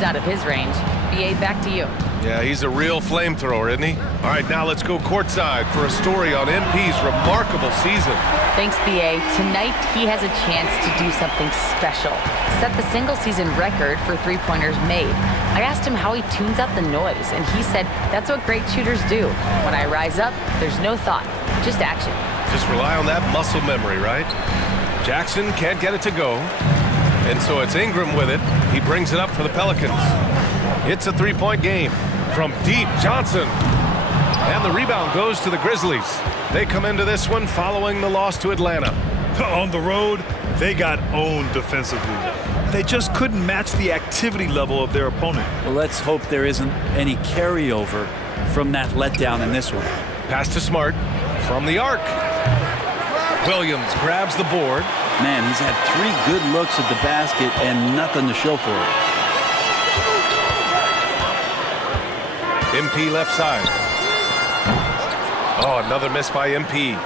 He's out of his range. BA, back to you. Yeah, he's a real flamethrower, isn't he? All right, now let's go courtside for a story on MP's remarkable season. Thanks, BA. Tonight, he has a chance to do something special. Set the single-season record for three-pointers made. I asked him how he tunes out the noise, and he said that's what great shooters do. When I rise up, there's no thought, just action. Just rely on that muscle memory, right? Jackson can't get it to go, and so it's Ingram with it. He brings it up for the Pelicans. It's a three-point game. From deep, Johnson. And the rebound goes to the Grizzlies. They come into this one following the loss to Atlanta. On the road, they got owned defensively. They just couldn't match the activity level of their opponent. Well, let's hope there isn't any carryover from that letdown in this one. Pass to Smart from the arc. Williams grabs the board. Man, he's had 3 good looks at the basket and nothing to show for it. MP left side. Oh, another miss by MP.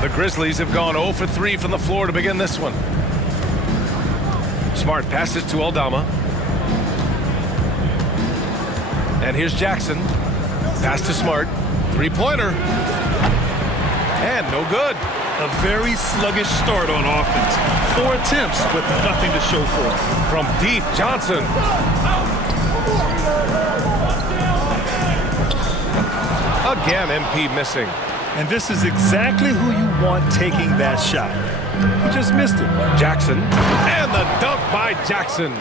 The Grizzlies have gone 0 for 3 from the floor to begin this one. Smart passes to Aldama. And here's Jackson. Pass to Smart. Three-pointer. And no good. A very sluggish start on offense. 4 attempts with nothing to show for it. From deep, Johnson. Again, MP missing. And this is exactly who you want taking that shot. He just missed it. Jackson. And the dunk by Jackson.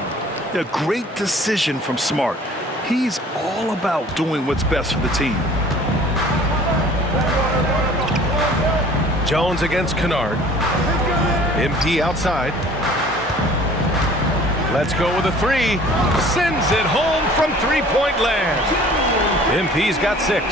A great decision from Smart. He's all about doing what's best for the team. Jones against Kennard. MP outside. Let's go with a 3. Sends it home from three-point land. MP's got 6.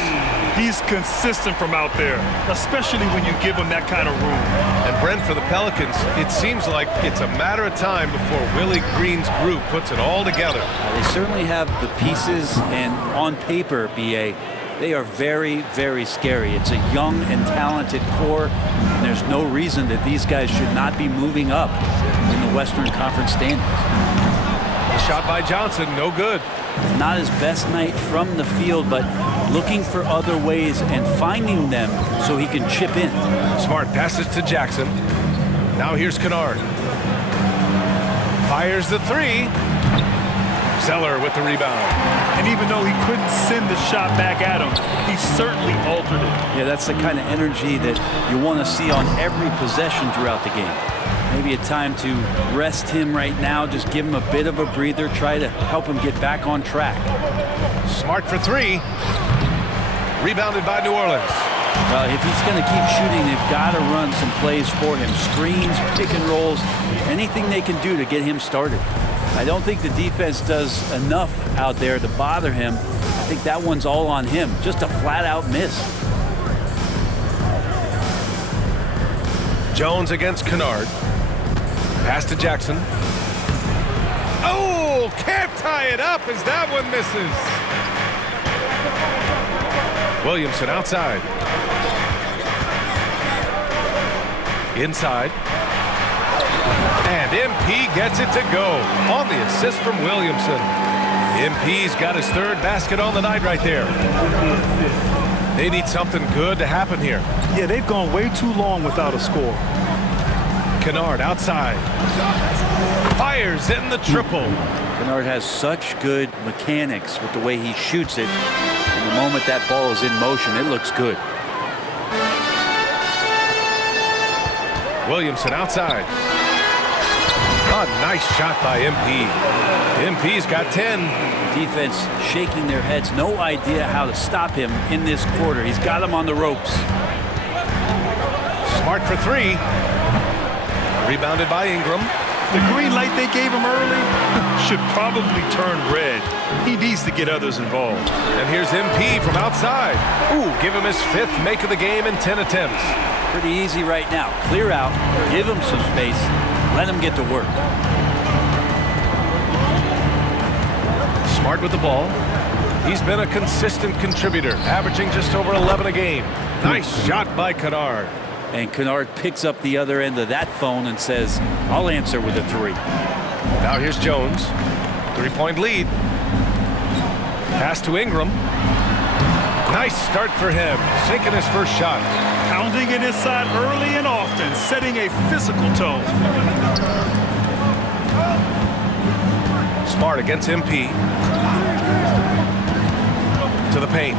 He's consistent from out there, especially when you give him that kind of room. And Brent, for the Pelicans, it seems like it's a matter of time before Willie Green's group puts it all together. They certainly have the pieces, and on paper, BA, they are very, very scary. It's a young and talented core, and there's no reason that these guys should not be moving up in the Western Conference standings. The shot by Johnson, no good. Not his best night from the field, but looking for other ways and finding them so he can chip in. Smart passes to Jackson. Now here's Kennard. Fires the 3. Zeller with the rebound. And even though he couldn't send the shot back at him, he certainly altered it. Yeah, that's the kind of energy that you want to see on every possession throughout the game. Maybe a time to rest him right now, just give him a bit of a breather, try to help him get back on track. Smart for 3. Rebounded by New Orleans. Well, if he's going to keep shooting, they've got to run some plays for him. Screens, pick and rolls, anything they can do to get him started. I don't think the defense does enough out there to bother him. I think that one's all on him. Just a flat-out miss. Jones against Kennard. Pass to Jackson. Oh, can't tie it up as that one misses. Williamson outside. Inside. And MP gets it to go on the assist from Williamson. MP's got his 3rd basket on the night right there. They need something good to happen here. Yeah, they've gone way too long without a score. Kennard outside. Fires in the triple. Kennard has such good mechanics with the way he shoots it. And the moment that ball is in motion, it looks good. Williamson outside. A nice shot by MP. MP's got 10. Defense shaking their heads, no idea how to stop him in this quarter. He's got him on the ropes. Smart for 3. Rebounded by Ingram. The green light they gave him early should probably turn red. He needs to get others involved. And here's MP from outside. Ooh, give him his 5th make of the game in 10 attempts. Pretty easy right now. Clear out, give him some space, let him get to work. Smart with the ball. He's been a consistent contributor, averaging just over 11 a game. Nice shot by Kennard. And Kennard picks up the other end of that phone and says, I'll answer with a 3. Now here's Jones. 3-point lead. Pass to Ingram. Nice start for him, sinking his first shot. Pounding it inside early and often, setting a physical tone. Smart against MP. To the paint.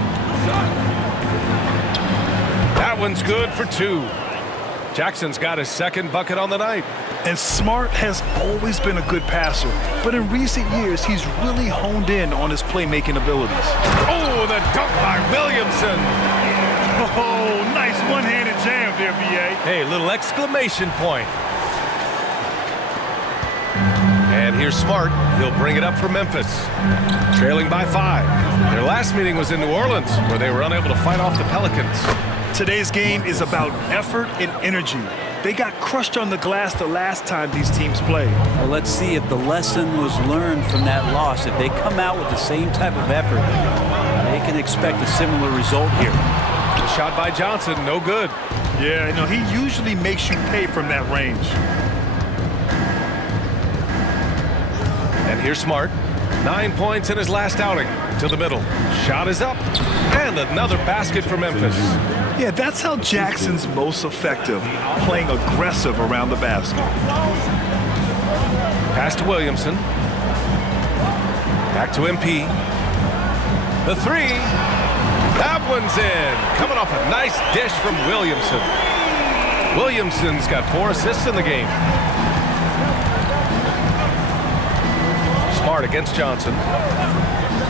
That one's good for 2. Jackson's got his second bucket on the night. And Smart has always been a good passer, but in recent years, he's really honed in on his playmaking abilities. Oh, the dunk by Williamson. Oh, nice one-handed jam there, B.A. Hey, little exclamation point. And here's Smart. He'll bring it up for Memphis. Trailing by 5. Their last meeting was in New Orleans, where they were unable to fight off the Pelicans. Today's game is about effort and energy. They got crushed on the glass the last time these teams played. Well, let's see if the lesson was learned from that loss. If they come out with the same type of effort, they can expect a similar result here. The shot by Johnson, no good. Yeah, no, he usually makes you pay from that range. And here's Smart. 9 points in his last outing. To the middle. Shot is up. And another basket for Memphis. Yeah, that's how Jackson's most effective, playing aggressive around the basket. Pass to Williamson. Back to MP. The 3. That one's in. Coming off a nice dish from Williamson. Williamson's got 4 assists in the game. Smart against Johnson.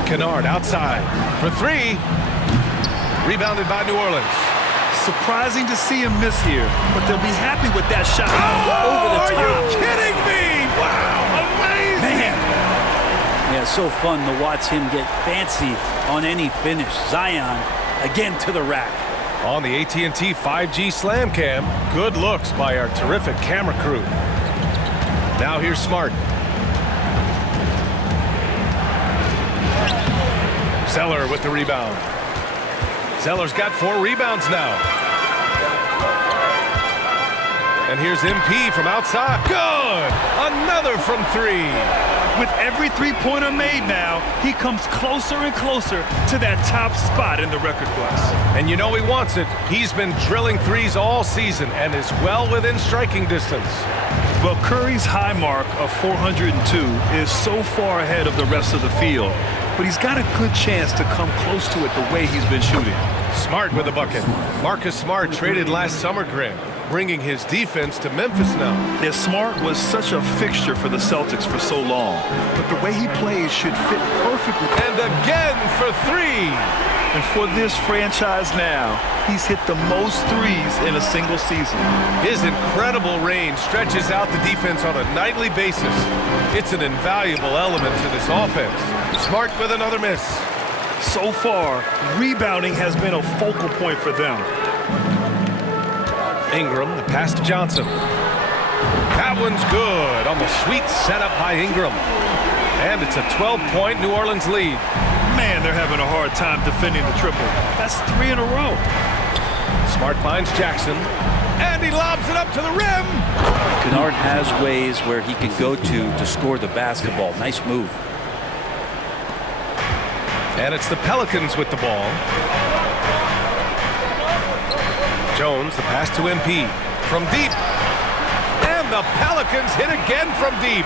Kennard outside for 3. Rebounded by New Orleans. Surprising to see him miss here, but they'll be happy with that shot. Over the top. Are you kidding me? Wow, amazing. Man. Yeah, so fun to watch him get fancy on any finish. Zion again to the rack. On the AT&T 5G Slam Cam, good looks by our terrific camera crew. Now here's Smart. Zeller with the rebound. Zeller's got 4 rebounds now. And here's MP from outside. Good! Another from 3. With every three-pointer made now, he comes closer and closer to that top spot in the record books. And you know he wants it. He's been drilling threes all season and is well within striking distance. Well, Curry's high mark of 402 is so far ahead of the rest of the field, but he's got a good chance to come close to it the way he's been shooting. Smart with a bucket. Marcus Smart traded last summer, Grant, bringing his defense to Memphis now. Yeah, Smart was such a fixture for the Celtics for so long, but the way he plays should fit perfectly. And again for 3. And for this franchise now, he's hit the most threes in a single season. His incredible range stretches out the defense on a nightly basis. It's an invaluable element to this offense. Smart with another miss. So far, rebounding has been a focal point for them. Ingram, the pass to Johnson. That one's good on the sweet setup by Ingram. And it's a 12-point New Orleans lead. Man, they're having a hard time defending the triple. That's 3 in a row. Smart finds Jackson. And he lobs it up to the rim. Kennard has ways where he can go to score the basketball. Nice move. And it's the Pelicans with the ball. Jones, the pass to MP. From deep. And the Pelicans hit again from deep.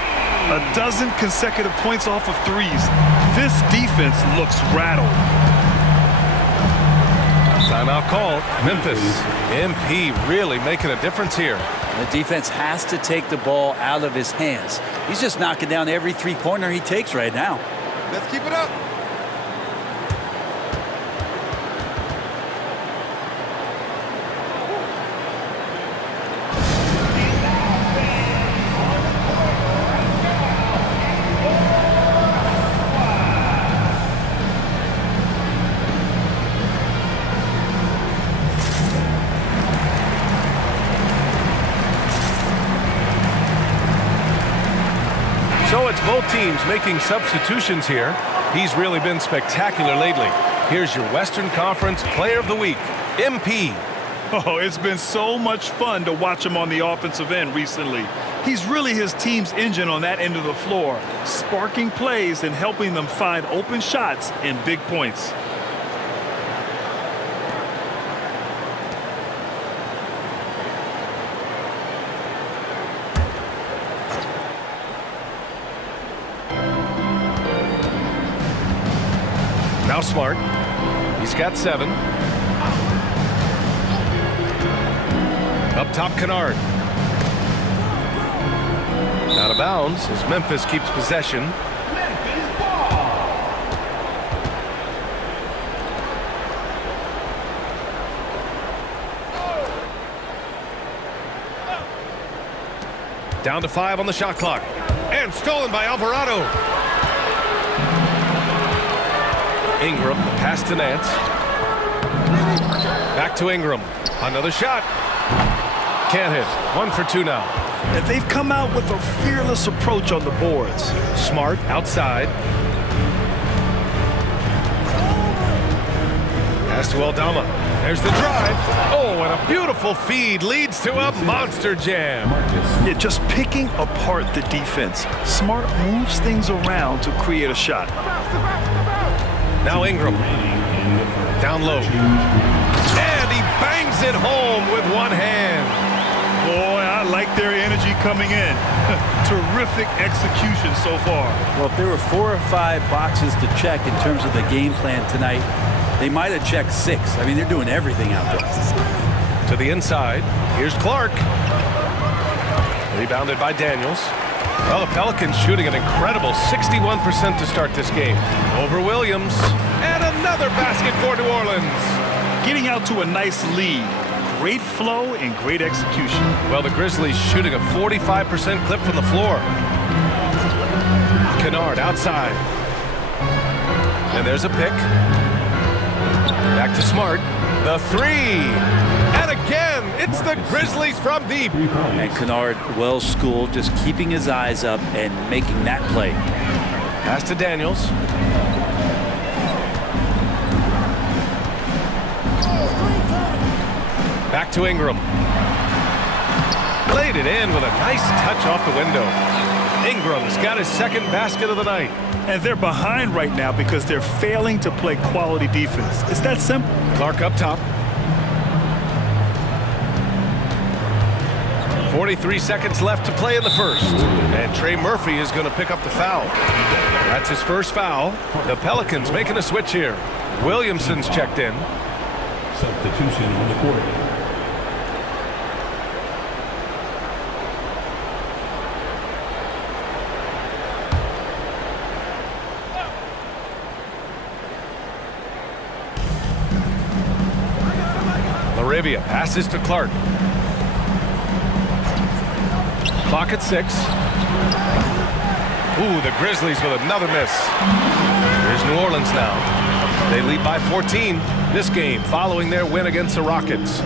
A dozen consecutive points off of threes. This defense looks rattled. Timeout called. Memphis. MP really making a difference here. The defense has to take the ball out of his hands. He's just knocking down every three-pointer he takes right now. Let's keep it up. So it's both teams making substitutions here. He's really been spectacular lately. Here's your Western Conference Player of the Week, MP. Oh, it's been so much fun to watch him on the offensive end recently. He's really his team's engine on that end of the floor, sparking plays and helping them find open shots and big points. Now Smart. He's got 7. Up top, Kennard. Out of bounds as Memphis keeps possession. Down to 5 on the shot clock. And stolen by Alvarado. Ingram, the pass to Nance. Back to Ingram. Another shot. Can't hit. 1 for 2 now. And they've come out with a fearless approach on the boards. Smart outside. Pass to Aldama. There's the drive. Oh, and a beautiful feed leads to a monster jam. Yeah, just picking apart the defense. Smart moves things around to create a shot. Now Ingram. Down low. And he bangs it home with one hand. Boy, I like their energy coming in. Terrific execution so far. Well, if there were 4 or 5 boxes to check in terms of the game plan tonight, they might have checked 6. I mean, they're doing everything out there. To the inside. Here's Clark. Rebounded by Daniels. Well, the Pelicans shooting an incredible 61% to start this game. Over Williams. And another basket for New Orleans. Getting out to a nice lead. Great flow and great execution. Well, the Grizzlies shooting a 45% clip from the floor. Kennard outside. And there's a pick. Back to Smart. The 3. And again, it's the Grizzlies from deep. And Kennard, well schooled, just keeping his eyes up and making that play. Pass to Daniels. Back to Ingram. Laid it in with a nice touch off the window. Ingram's got his second basket of the night. And they're behind right now because they're failing to play quality defense. It's that simple. Clark up top. 43 seconds left to play in the first. And Trey Murphy is going to pick up the foul. That's his first foul. The Pelicans making a switch here. Williamson's checked in. Substitution on the court. Laravia passes to Clark. Clock at 6. Ooh, the Grizzlies with another miss. Here's New Orleans now. They lead by 14 this game following their win against the Rockets.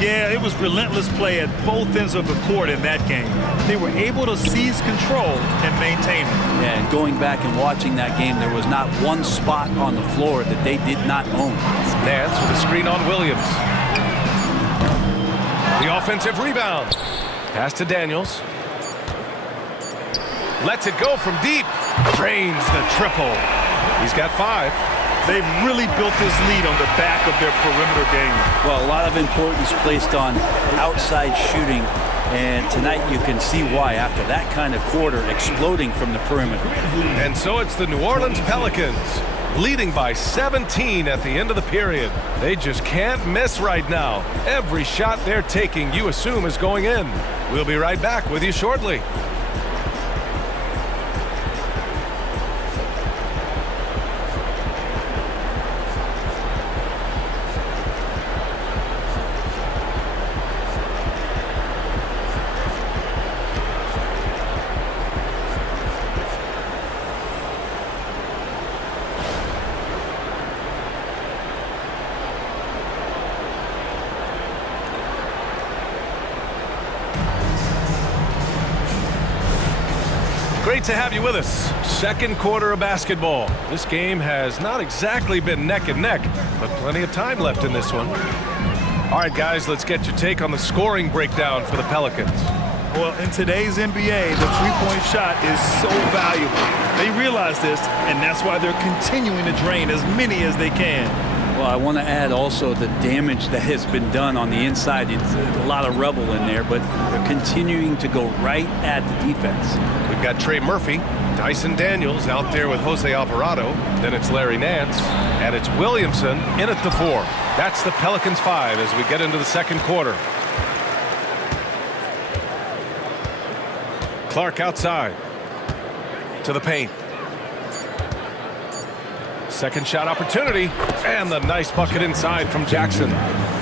Yeah, it was relentless play at both ends of the court in that game. They were able to seize control and maintain it. And going back and watching that game, there was not one spot on the floor that they did not own. Nance with a screen on Williams. The offensive rebound. Pass to Daniels. Lets it go from deep. Drains the triple. He's got 5. They've really built this lead on the back of their perimeter game. Well, a lot of importance placed on outside shooting, and tonight you can see why after that kind of quarter exploding from the perimeter. And so it's the New Orleans Pelicans leading by 17 at the end of the period. They just can't miss right now. Every shot they're taking, you assume, is going in. We'll be right back with you shortly. Great to have you with us. Second quarter of basketball. This game has not exactly been neck and neck, but plenty of time left in this one. All right, guys, let's get your take on the scoring breakdown for the Pelicans. Well, in today's NBA, the three-point shot is so valuable. They realize this, and that's why they're continuing to drain as many as they can. Well, I want to add also the damage that has been done on the inside. It's a lot of rubble in there, but they're continuing to go right at the defense. We've got Trey Murphy, Dyson Daniels out there with Jose Alvarado. Then it's Larry Nance, and it's Williamson in at the 4. That's the Pelicans 5 as we get into the second quarter. Clark outside to the paint. Second shot opportunity, and the nice bucket inside from Jackson.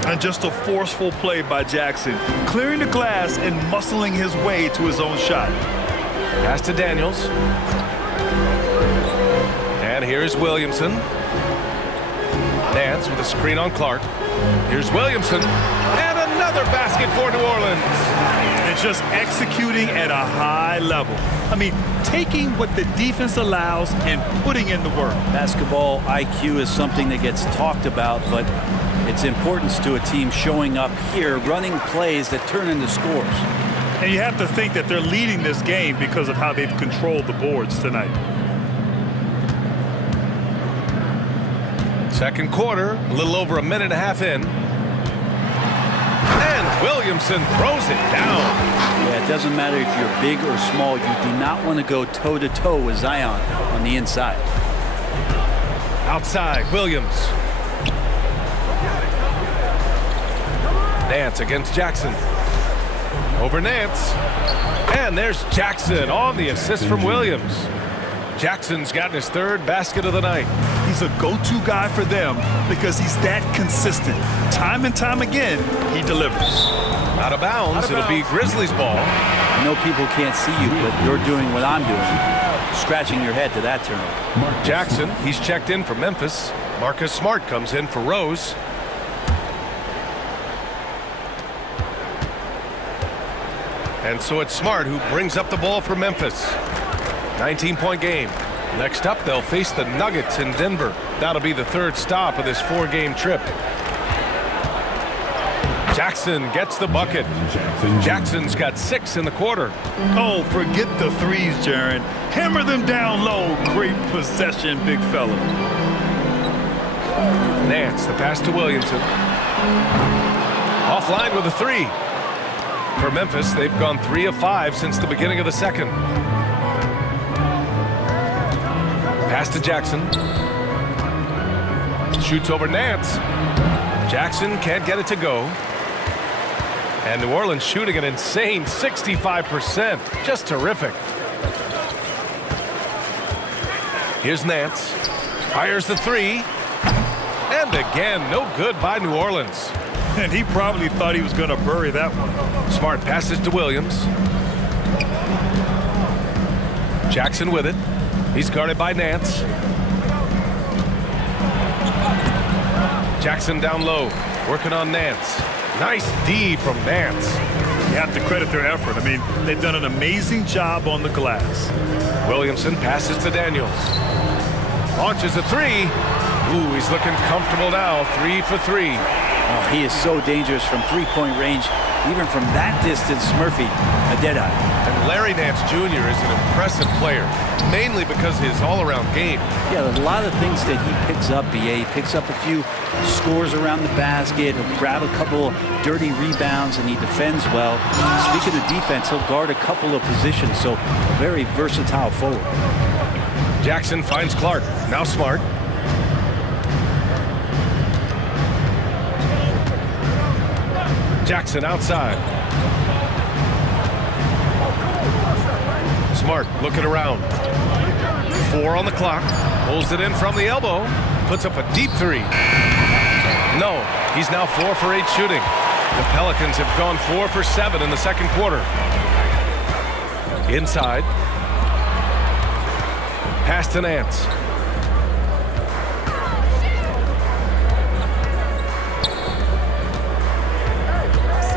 And just a forceful play by Jackson, clearing the glass and muscling his way to his own shot. Pass to Daniels. And here's Williamson. Nance with a screen on Clark. Here's Williamson. And another basket for New Orleans. And just executing at a high level. I mean, taking what the defense allows and putting in the work. Basketball IQ is something that gets talked about, but its importance to a team showing up here, running plays that turn into scores. And you have to think that they're leading this game because of how they've controlled the boards tonight. Second quarter, a little over a minute and a half in. And Williamson throws it down. Yeah, it doesn't matter if you're big or small. You do not want to go toe-to-toe with Zion on the inside. Outside, Williams. Nance against Jackson. Over Nance. And there's Jackson on the assist from Williams. Jackson's gotten his third basket of the night. He's a go-to guy for them because he's that consistent. Time and time again, he delivers. Out of bounds. It'll be Grizzlies ball. I know people can't see you, but you're doing what I'm doing. Scratching your head to that turnover. Jackson, he's checked in for Memphis. Marcus Smart comes in for Rose. And so it's Smart who brings up the ball for Memphis. 19-point game. Next up, they'll face the Nuggets in Denver. That'll be the third stop of this 4-game trip. Jackson gets the bucket. Jackson's got 6 in the quarter. Oh, forget the threes, Jaren. Hammer them down low. Great possession, big fella. Nance, the pass to Williamson. Offline with a 3. For Memphis, they've gone 3 of 5 since the beginning of the second. Pass to Jackson. Shoots over Nance. Jackson can't get it to go. And New Orleans shooting an insane 65%. Just terrific. Here's Nance. Fires the 3. And again, no good by New Orleans. And he probably thought he was going to bury that one. Smart passes to Williams. Jackson with it. He's guarded by Nance. Jackson down low, working on Nance. Nice D from Nance. You have to credit their effort. I mean, they've done an amazing job on the glass. Williamson passes to Daniels. Launches a 3. Ooh, he's looking comfortable now. 3 for 3. Oh, he is so dangerous from three-point range. Even from that distance, Murphy, a deadeye. And Larry Nance Jr. is an impressive player, mainly because of his all-around game. Yeah, there's a lot of things that he picks up, BA. He picks up a few scores around the basket, he'll grab a couple dirty rebounds, and he defends well. Speaking of defense, he'll guard a couple of positions, so a very versatile forward. Jackson finds Clark. Now Smart. Jackson outside. Smart looking around. 4 on the clock. Pulls it in from the elbow. Puts up a deep 3. No, he's now 4 for 8 shooting. The Pelicans have gone 4 for 7 in the second quarter. Inside. Pass to Nance.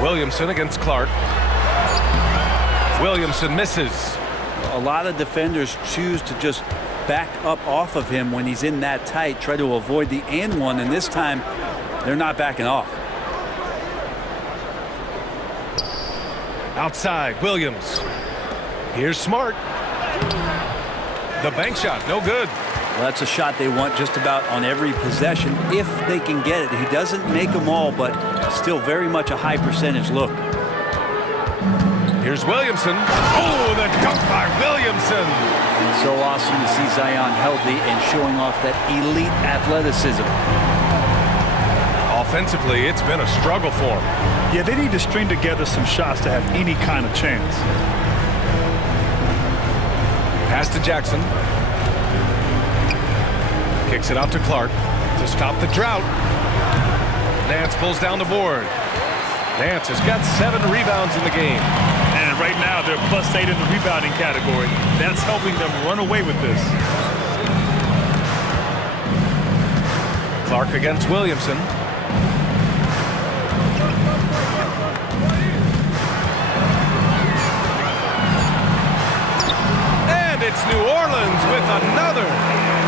Williamson against Clark. Williamson misses. A lot of defenders choose to just back up off of him when he's in that tight, try to avoid the and one, and this time they're not backing off. Outside, Williams. Here's Smart. The bank shot, no good. Well, that's a shot they want just about on every possession if they can get it. He doesn't make them all, but still very much a high percentage look. Here's Williamson. Oh, the dunk by Williamson. So awesome to see Zion healthy and showing off that elite athleticism. Offensively, it's been a struggle for him. Yeah, they need to string together some shots to have any kind of chance. Pass to Jackson. Kicks it out to Clark to stop the drought. Nance pulls down the board. Nance has got 7 rebounds in the game. And right now, they're +8 in the rebounding category. That's helping them run away with this. Clark against Williamson. And it's New Orleans with another.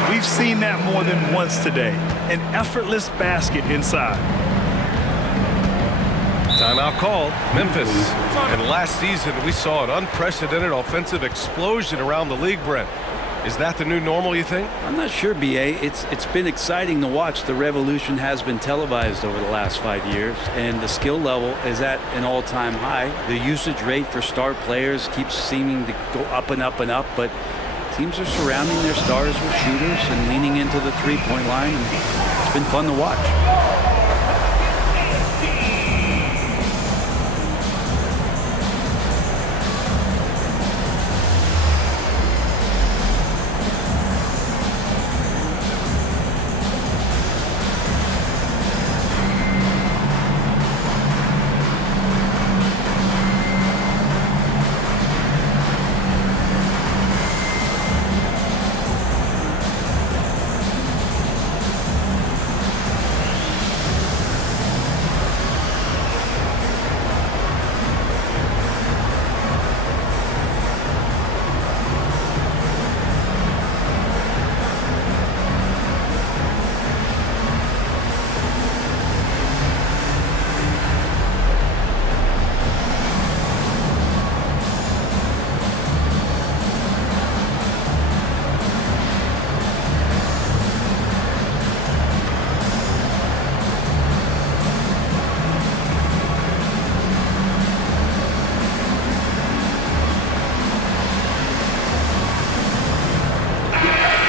We've seen that more than once today. An effortless basket inside. Timeout called. Memphis. And last season, we saw an unprecedented offensive explosion around the league, Brent. Is that the new normal, you think? I'm not sure, B.A. It's been exciting to watch. The revolution has been televised over the last 5 years, and the skill level is at an all-time high. The usage rate for star players keeps seeming to go up and up and up, but teams are surrounding their stars with shooters and leaning into the three-point line, and it's been fun to watch.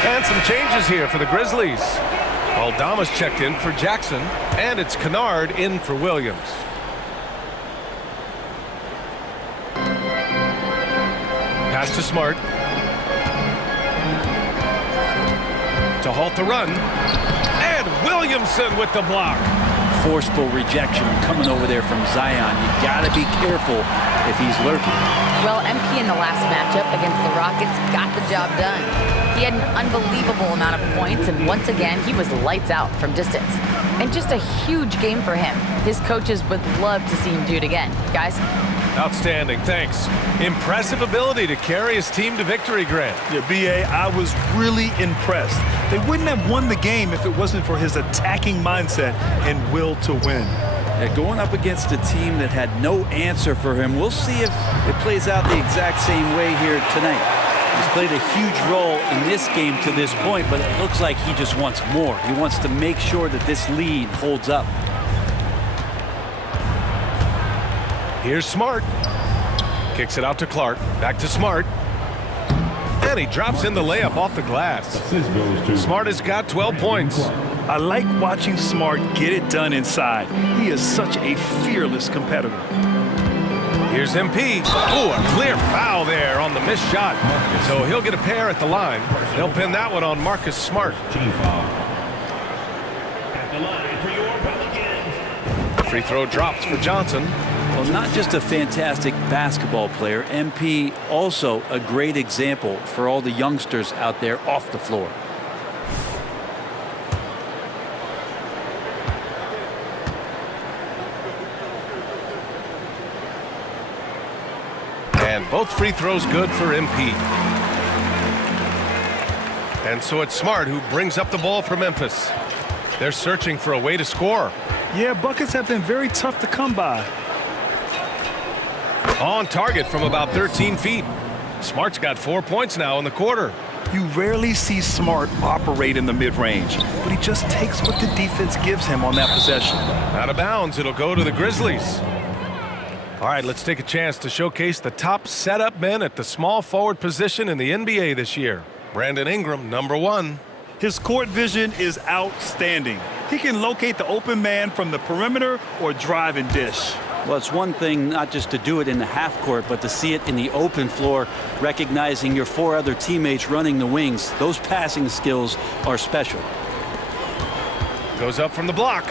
And some changes here for the Grizzlies. Aldama's checked in for Jackson, and it's Kennard in for Williams. Pass to Smart. To halt the run. And Williamson with the block. Forceful rejection coming over there from Zion. You got to be careful if he's lurking. Well, MP in the last matchup against the Rockets got the job done. He had an unbelievable amount of points, and once again, he was lights out from distance. And just a huge game for him. His coaches would love to see him do it again. Guys? Outstanding, thanks. Impressive ability to carry his team to victory, Grant. Yeah, B.A., I was really impressed. They wouldn't have won the game if it wasn't for his attacking mindset and will to win. Going up against a team that had no answer for him. We'll see if it plays out the exact same way here tonight. He's played a huge role in this game to this point, but it looks like he just wants more. He wants to make sure that this lead holds up. Here's Smart. Kicks it out to Clark. Back to Smart. And he drops in the layup off the glass. Smart has got 12 points. I like watching Smart get it done inside. He is such a fearless competitor. Here's MP. Oh, a clear foul there on the missed shot. So he'll get a pair at the line. They'll pin that one on Marcus Smart. Team foul. At the line for your Pelicans. Free throw drops for Johnson. Well, not just a fantastic basketball player, MP also a great example for all the youngsters out there off the floor. And both free throws good for MP. And so it's Smart who brings up the ball for Memphis. They're searching for a way to score. Yeah, buckets have been very tough to come by. On target from about 13 feet. Smart's got 4 points now in the quarter. You rarely see Smart operate in the mid-range, but he just takes what the defense gives him on that possession. Out of bounds, it'll go to the Grizzlies. All right, let's take a chance to showcase the top setup men at the small forward position in the NBA this year. Brandon Ingram, number 1. His court vision is outstanding. He can locate the open man from the perimeter or drive and dish. Well, it's one thing not just to do it in the half court, but to see it in the open floor, recognizing your 4 other teammates running the wings. Those passing skills are special. Goes up from the block.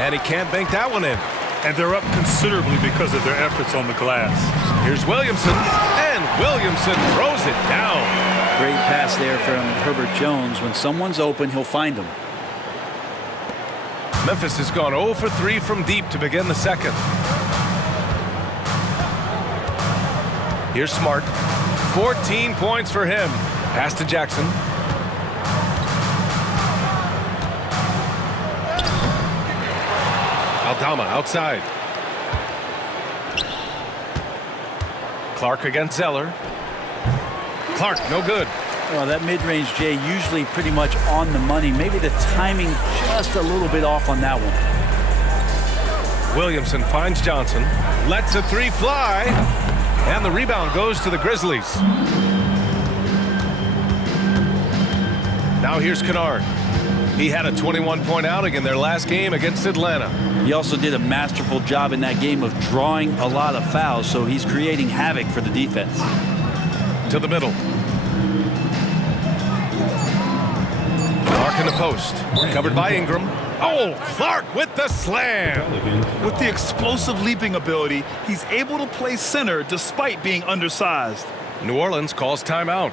And he can't bank that one in. And they're up considerably because of their efforts on the glass. Here's Williamson. And Williamson throws it down. Great pass there from Herbert Jones. When someone's open, he'll find them. Memphis has gone 0 for 3 from deep to begin the second. Here's Smart. 14 points for him. Pass to Jackson. Aldama outside. Clark against Zeller. Clark, no good. Well, that mid-range, Jay, usually pretty much on the money. Maybe the timing just a little bit off on that one. Williamson finds Johnson. Lets a 3 fly. And the rebound goes to the Grizzlies. Now here's Kennard. He had a 21-point outing in their last game against Atlanta. He also did a masterful job in that game of drawing a lot of fouls, so he's creating havoc for the defense. To the middle. Clark in the post. Covered by Ingram. Oh, Clark with the slam. With the explosive leaping ability, he's able to play center despite being undersized. New Orleans calls timeout.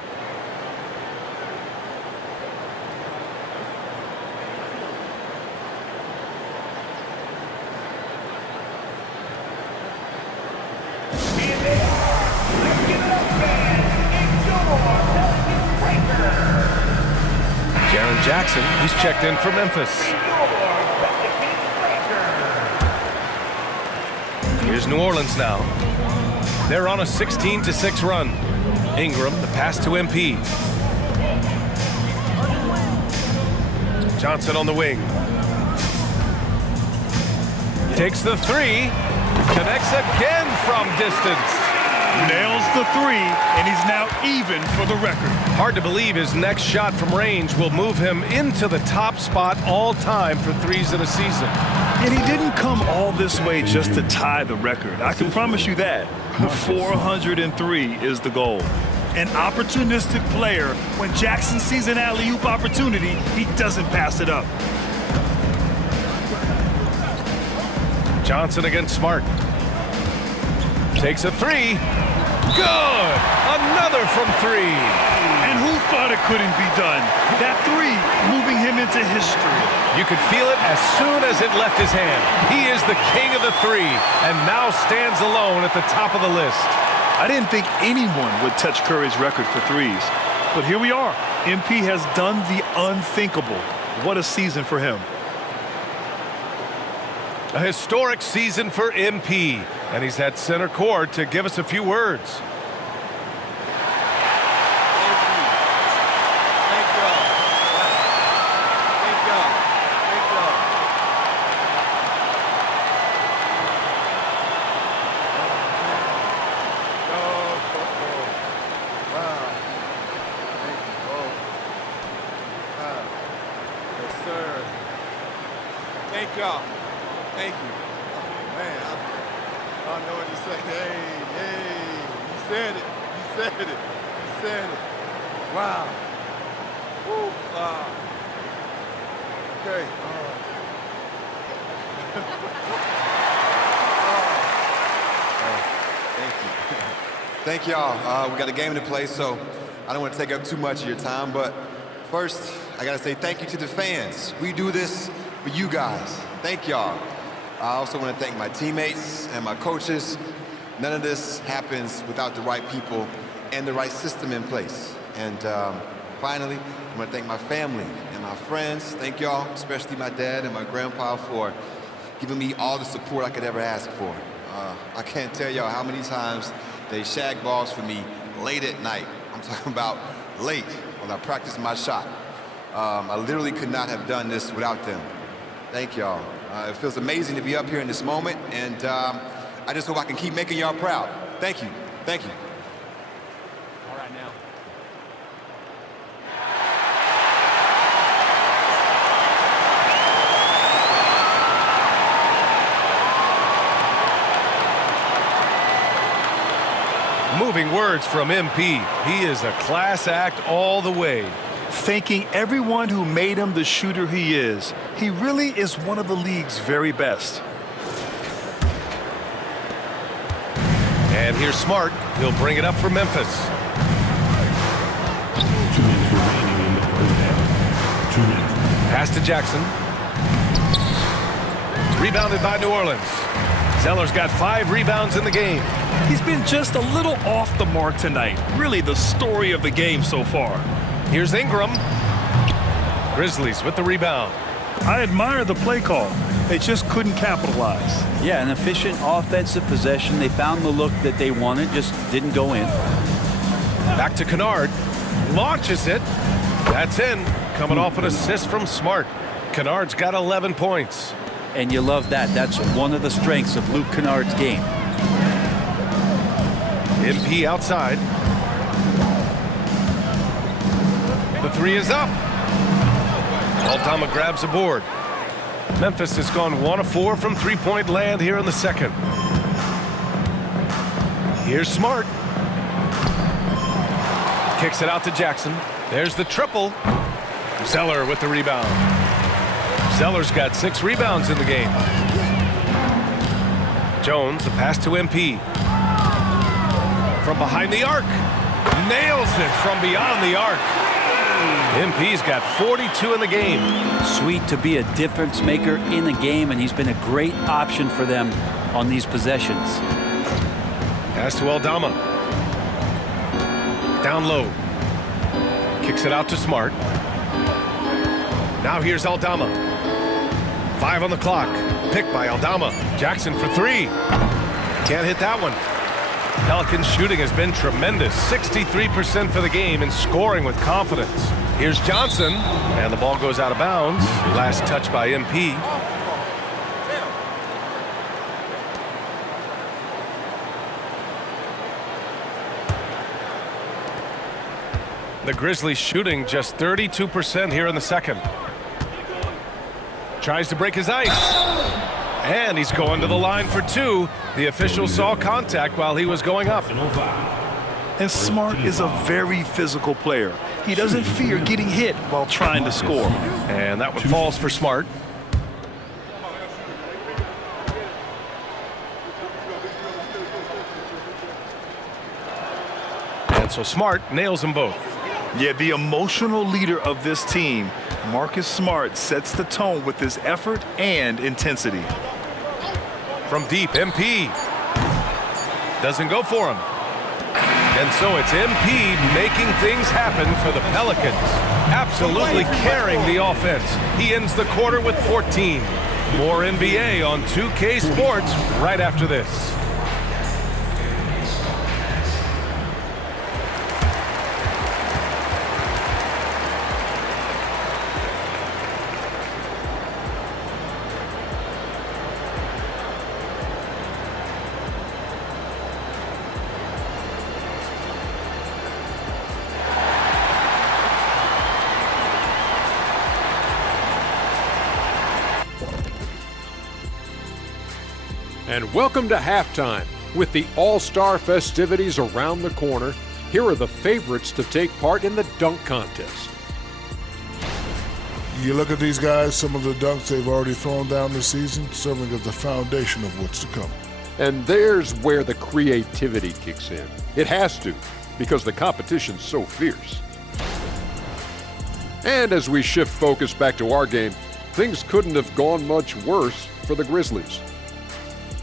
Jaren Jackson, he's checked in for Memphis. Here's New Orleans now. They're on a 16-6 run. Ingram, the pass to MP. Johnson on the wing. Takes the 3. Connects again from distance. Nails the 3, and he's now even for the record. Hard to believe his next shot from range will move him into the top spot all time for threes in a season. And he didn't come all this way just to tie the record. I can promise you that. 403 is the goal. An opportunistic player. When Jackson sees an alley-oop opportunity, he doesn't pass it up. Johnson against Smart. Takes a 3. Good! Another from 3. And who thought it couldn't be done? That 3 moving him into history. You could feel it as soon as it left his hand. He is the king of the 3 and now stands alone at the top of the list. I didn't think anyone would touch Curry's record for threes. But here we are. MP has done the unthinkable. What a season for him. A historic season for MP, and he's had center court to give us a few words. Thank y'all. Thank you. Oh, man, I don't know what to say. Hey, you said it. You said it. You said it. Wow. Woo. Okay. Thank you. Thank y'all. We got a game to play, so I don't want to take up too much of your time, but first, I got to say thank you to the fans. We do this for you guys. Thank y'all. I also want to thank my teammates and my coaches. None of this happens without the right people and the right system in place. And finally, I want to thank my family and my friends. Thank y'all, especially my dad and my grandpa, for giving me all the support I could ever ask for. I can't tell y'all how many times they shag balls for me late at night. I'm talking about late when I practice my shot. I literally could not have done this without them. Thank y'all. It feels amazing to be up here in this moment, and I just hope I can keep making y'all proud. Thank you. Thank you. All right, now. Moving words from MP. He is a class act all the way. Thanking everyone who made him the shooter he is. He really is one of the league's very best. And here's Smart. He'll bring it up for Memphis. 2 minutes remaining in the first half. 2 minutes. Pass to Jackson. Rebounded by New Orleans. Zeller's got 5 rebounds in the game. He's been just a little off the mark tonight. Really the story of the game so far. Here's Ingram. Grizzlies with the rebound. I admire the play call. They just couldn't capitalize. Yeah, an efficient offensive possession. They found the look that they wanted, just didn't go in. Back to Kennard. Launches it. That's in. Coming off an assist from Smart. Kennard's got 11 points. And you love that. That's one of the strengths of Luke Kennard's game. MP outside. The 3 is up. Aldama grabs a board. Memphis has gone 1 of 4 from three-point land here in the second. Here's Smart. Kicks it out to Jackson. There's the triple. Zeller with the rebound. Zeller's got 6 rebounds in the game. Jones, the pass to MP. From behind the arc. Nails it from beyond the arc. MP's got 42 in the game. Sweet to be a difference maker in the game, and he's been a great option for them on these possessions. Pass to Aldama. Down low. Kicks it out to Smart. Now here's Aldama. 5 on the clock. Picked by Aldama. Jackson for 3. Can't hit that one. Pelicans shooting has been tremendous. 63% for the game and scoring with confidence. Here's Johnson, and the ball goes out of bounds. Last touch by MP. The Grizzlies shooting just 32% here in the second. Tries to break his ice. And he's going to the line for 2. The official saw contact while he was going up. And Smart is a very physical player. He doesn't fear getting hit while trying to score. And that one falls for Smart. And so Smart nails them both. Yeah, the emotional leader of this team, Marcus Smart, sets the tone with his effort and intensity. From deep, MP doesn't go for him. And so it's MP making things happen for the Pelicans. Absolutely carrying the offense. He ends the quarter with 14. More NBA on 2K Sports right after this. And welcome to halftime. With the All-Star festivities around the corner, here are the favorites to take part in the dunk contest. You look at these guys, some of the dunks they've already thrown down this season, serving as the foundation of what's to come. And there's where the creativity kicks in. It has to, because the competition's so fierce. And as we shift focus back to our game, things couldn't have gone much worse for the Grizzlies.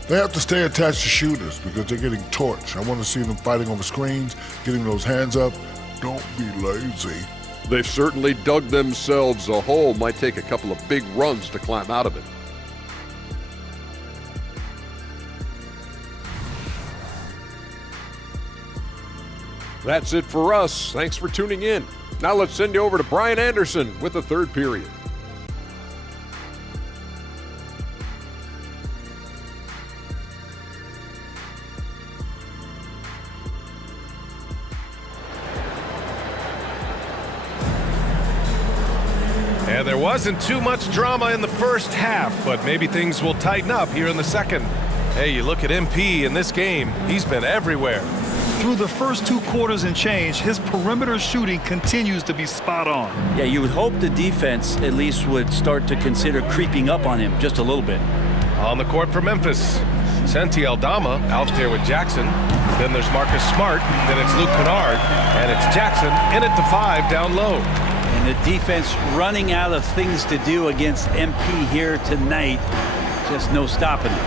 They have to stay attached to shooters because they're getting torched. I want to see them fighting over screens, getting those hands up. Don't be lazy. They've certainly dug themselves a hole. Might take a couple of big runs to climb out of it. That's it for us. Thanks for tuning in. Now let's send you over to Brian Anderson with the third period. And there wasn't too much drama in the first half, but maybe things will tighten up here in the second. Hey, you look at MP in this game, he's been everywhere. Through the first 2 quarters and change, his perimeter shooting continues to be spot on. Yeah, you would hope the defense at least would start to consider creeping up on him just a little bit. On the court for Memphis, Santi Aldama out there with Jackson. Then there's Marcus Smart, then it's Luke Kennard, and it's Jackson in at the 5 down low. And the defense running out of things to do against MP here tonight. Just no stopping it.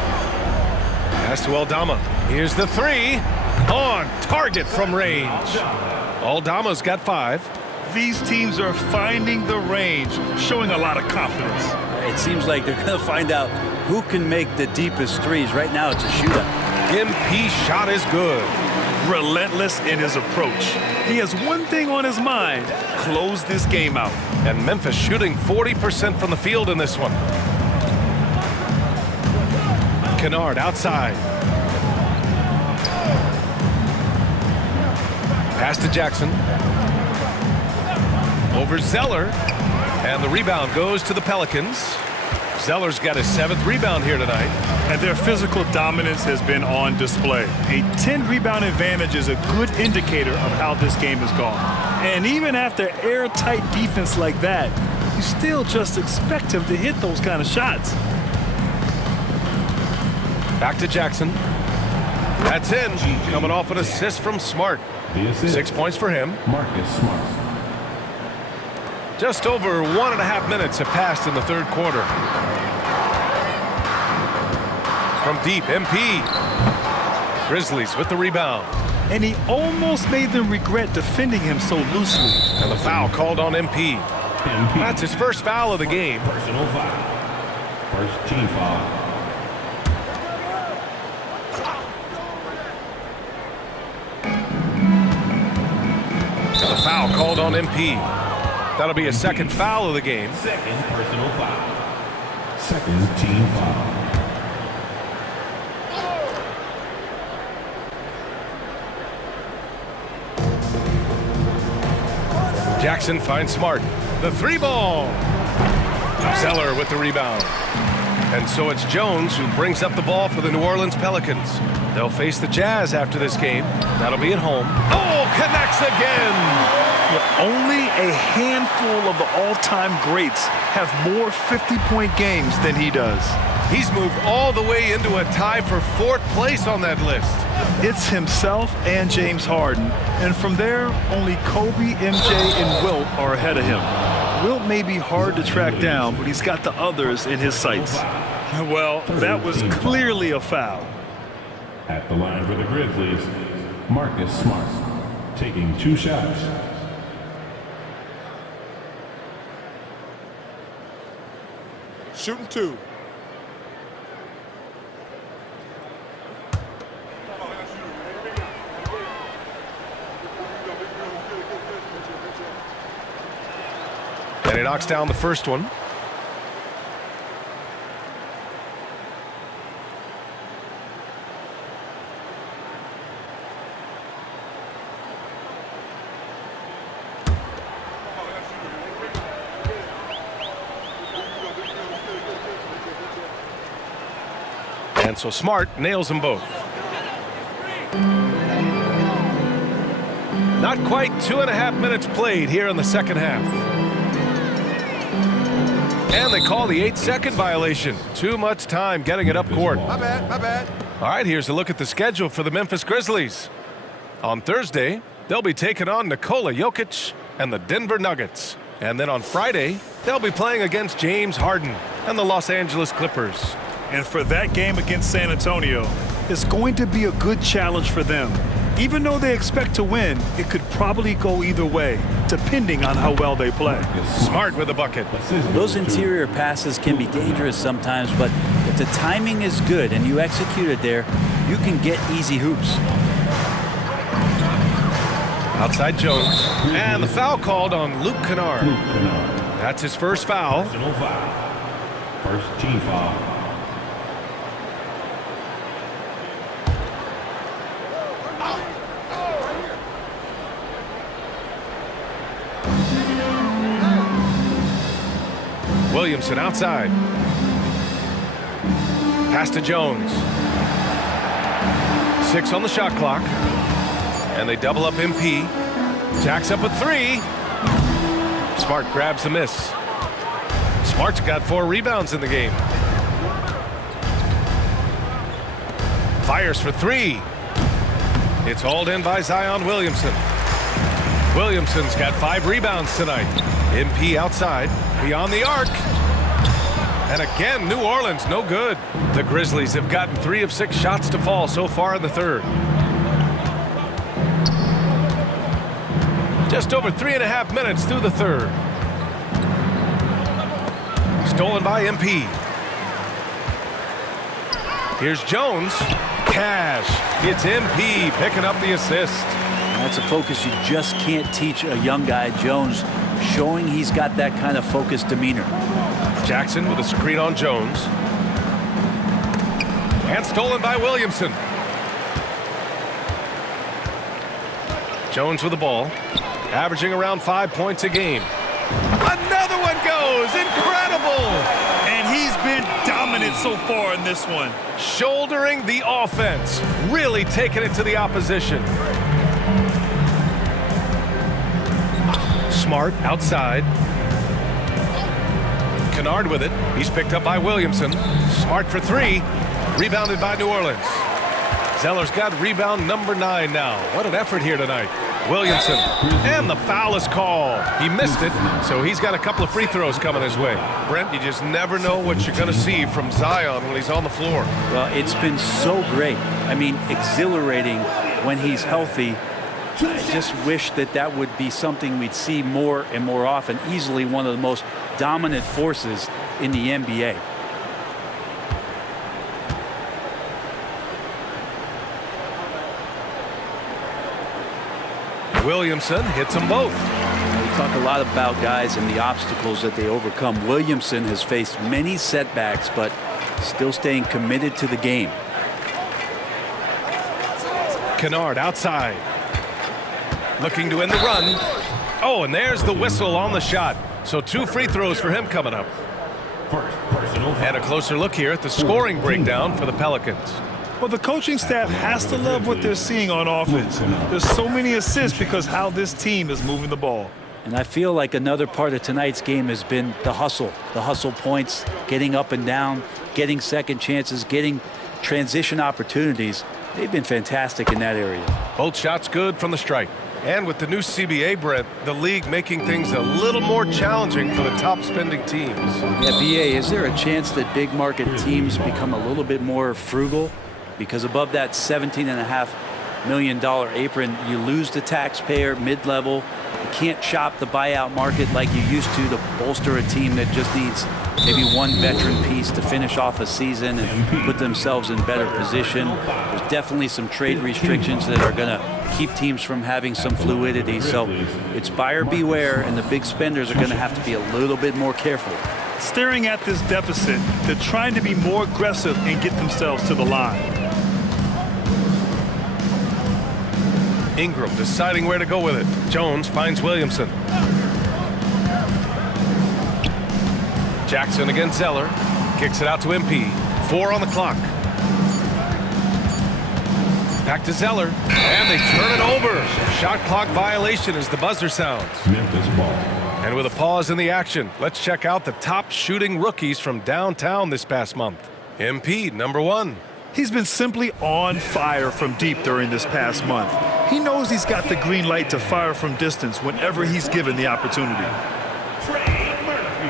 Pass to Aldama. Here's the 3. On target from range. Aldama's got 5. These teams are finding the range, showing a lot of confidence. It seems like they're going to find out who can make the deepest threes. Right now, it's a shootout. MP shot is good. Relentless in his approach. He has one thing on his mind: close this game out. And Memphis shooting 40% from the field in this one. Kennard outside. Pass to Jackson. Over Zeller. And the rebound goes to the Pelicans. Zeller's got his 7th rebound here tonight. And their physical dominance has been on display. A 10-rebound advantage is a good indicator of how this game has gone. And even after airtight defense like that, you still just expect him to hit those kind of shots. Back to Jackson. That's in. Coming off an assist from Smart. 6 points for him. Marcus Smart. Just over 1.5 minutes have passed in the third quarter. From deep, MP. Grizzlies with the rebound. And he almost made them regret defending him so loosely. And the foul called on MP. That's his first foul of the game. Personal foul. First team foul. And the foul called on MP. That'll be a second foul of the game. Second personal foul. Second team foul. Jackson finds Smart. The 3-ball. Zeller with the rebound. And so it's Jones who brings up the ball for the New Orleans Pelicans. They'll face the Jazz after this game. That'll be at home. Oh, connects again. Only a handful of the all-time greats have more 50-point games than he does. He's moved all the way into a tie for 4th place on that list. It's himself and James Harden. And from there, only Kobe, MJ, and Wilt are ahead of him. Wilt may be hard to track down, but he's got the others in his sights. Well, that was clearly a foul. At the line for the Grizzlies, Marcus Smart, taking 2 shots. Shooting 2. And he knocks down the first one. And so Smart nails them both. Not quite 2.5 minutes played here in the second half. And they call the 8-second violation. Too much time getting it up court. My bad. All right, here's a look at the schedule for the Memphis Grizzlies. On Thursday, they'll be taking on Nikola Jokic and the Denver Nuggets. And then on Friday, they'll be playing against James Harden and the Los Angeles Clippers. And for that game against San Antonio, it's going to be a good challenge for them. Even though they expect to win, it could probably go either way, depending on how well they play. Smart with a bucket. Those interior passes can be dangerous sometimes, but if the timing is good and you execute it there, you can get easy hoops. Outside Jones. And the foul called on Luke Kennard. That's his first foul. Personal foul. First team foul. Williamson outside. Pass to Jones. 6 on the shot clock. And they double up MP. Jacks up a 3. Smart grabs the miss. Smart's got 4 rebounds in the game. Fires for 3. It's hauled in by Zion Williamson. Williamson's got 5 rebounds tonight. MP outside, beyond the arc. And again, New Orleans, no good. The Grizzlies have gotten 3 of 6 shots to fall so far in the third. Just over 3.5 minutes through the third. Stolen by MP. Here's Jones. Cash. It's MP picking up the assist. That's a focus you just can't teach a young guy. Jones showing he's got that kind of focused demeanor. Jackson with a screen on Jones. And stolen by Williamson. Jones with the ball. Averaging around 5 points a game. Another one goes. Incredible. And he's been dominant so far in this one. Shouldering the offense. Really taking it to the opposition. Smart outside. Kennard with it. He's picked up by Williamson. Smart for 3. Rebounded by New Orleans. Zeller's got rebound number 9 now. What an effort here tonight. Williamson. And the foul is called. He missed it, so he's got a couple of free throws coming his way. Brent, you just never know what you're going to see from Zion when he's on the floor. Well, it's been so great. I mean, exhilarating when he's healthy. I just wish that that would be something we'd see more and more often. Easily one of the most dominant forces in the NBA. Williamson hits them both. We talk a lot about guys and the obstacles that they overcome. Williamson has faced many setbacks, but still staying committed to the game. Kennard outside. Looking to end the run. Oh, and there's the whistle on the shot. So 2 free throws for him coming up. First personal foul. And a closer look here at the scoring breakdown for the Pelicans. Well, the coaching staff has to love what they're seeing on offense. There's so many assists because how this team is moving the ball. And I feel like another part of tonight's game has been the hustle points, getting up and down, getting second chances, getting transition opportunities. They've been fantastic in that area. Both shots good from the strike. And with the new CBA, Brent, the league making things a little more challenging for the top spending teams. Yeah, BA, is there a chance that big market teams become a little bit more frugal? Because above that $17.5 million apron, you lose the taxpayer mid-level. You can't shop the buyout market like you used to bolster a team that just needs maybe one veteran piece to finish off a season and put themselves in better position. There's definitely some trade restrictions that are going to keep teams from having some fluidity. So it's buyer beware, and the big spenders are going to have to be a little bit more careful. Staring at this deficit, they're trying to be more aggressive and get themselves to the line. Ingram deciding where to go with it. Jones finds Williamson. Jackson against Zeller. Kicks it out to MP. 4 on the clock. Back to Zeller. And they turn it over. Shot clock violation as the buzzer sounds. Memphis ball. And with a pause in the action, let's check out the top shooting rookies from downtown this past month. MP, number 1. He's been simply on fire from deep during this past month. He knows he's got the green light to fire from distance whenever he's given the opportunity.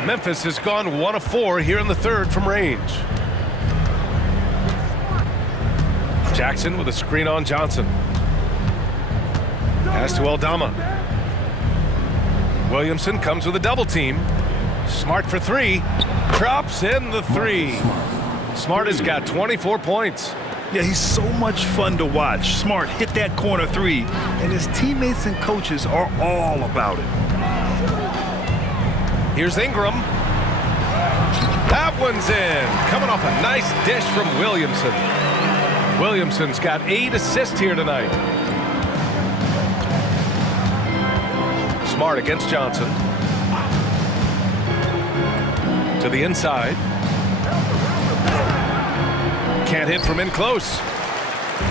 Memphis has gone 1 of 4 here in the third from range. Jackson with a screen on Johnson. Pass to Aldama. Williamson comes with a double team. Smart for 3. Drops in the 3. Smart has got 24 points. Yeah, he's so much fun to watch. Smart hit that corner three, and his teammates and coaches are all about it. Here's Ingram. That one's in. Coming off a nice dish from Williamson. Williamson's got 8 assists here tonight. Smart against Johnson. To the inside. Can't hit from in close.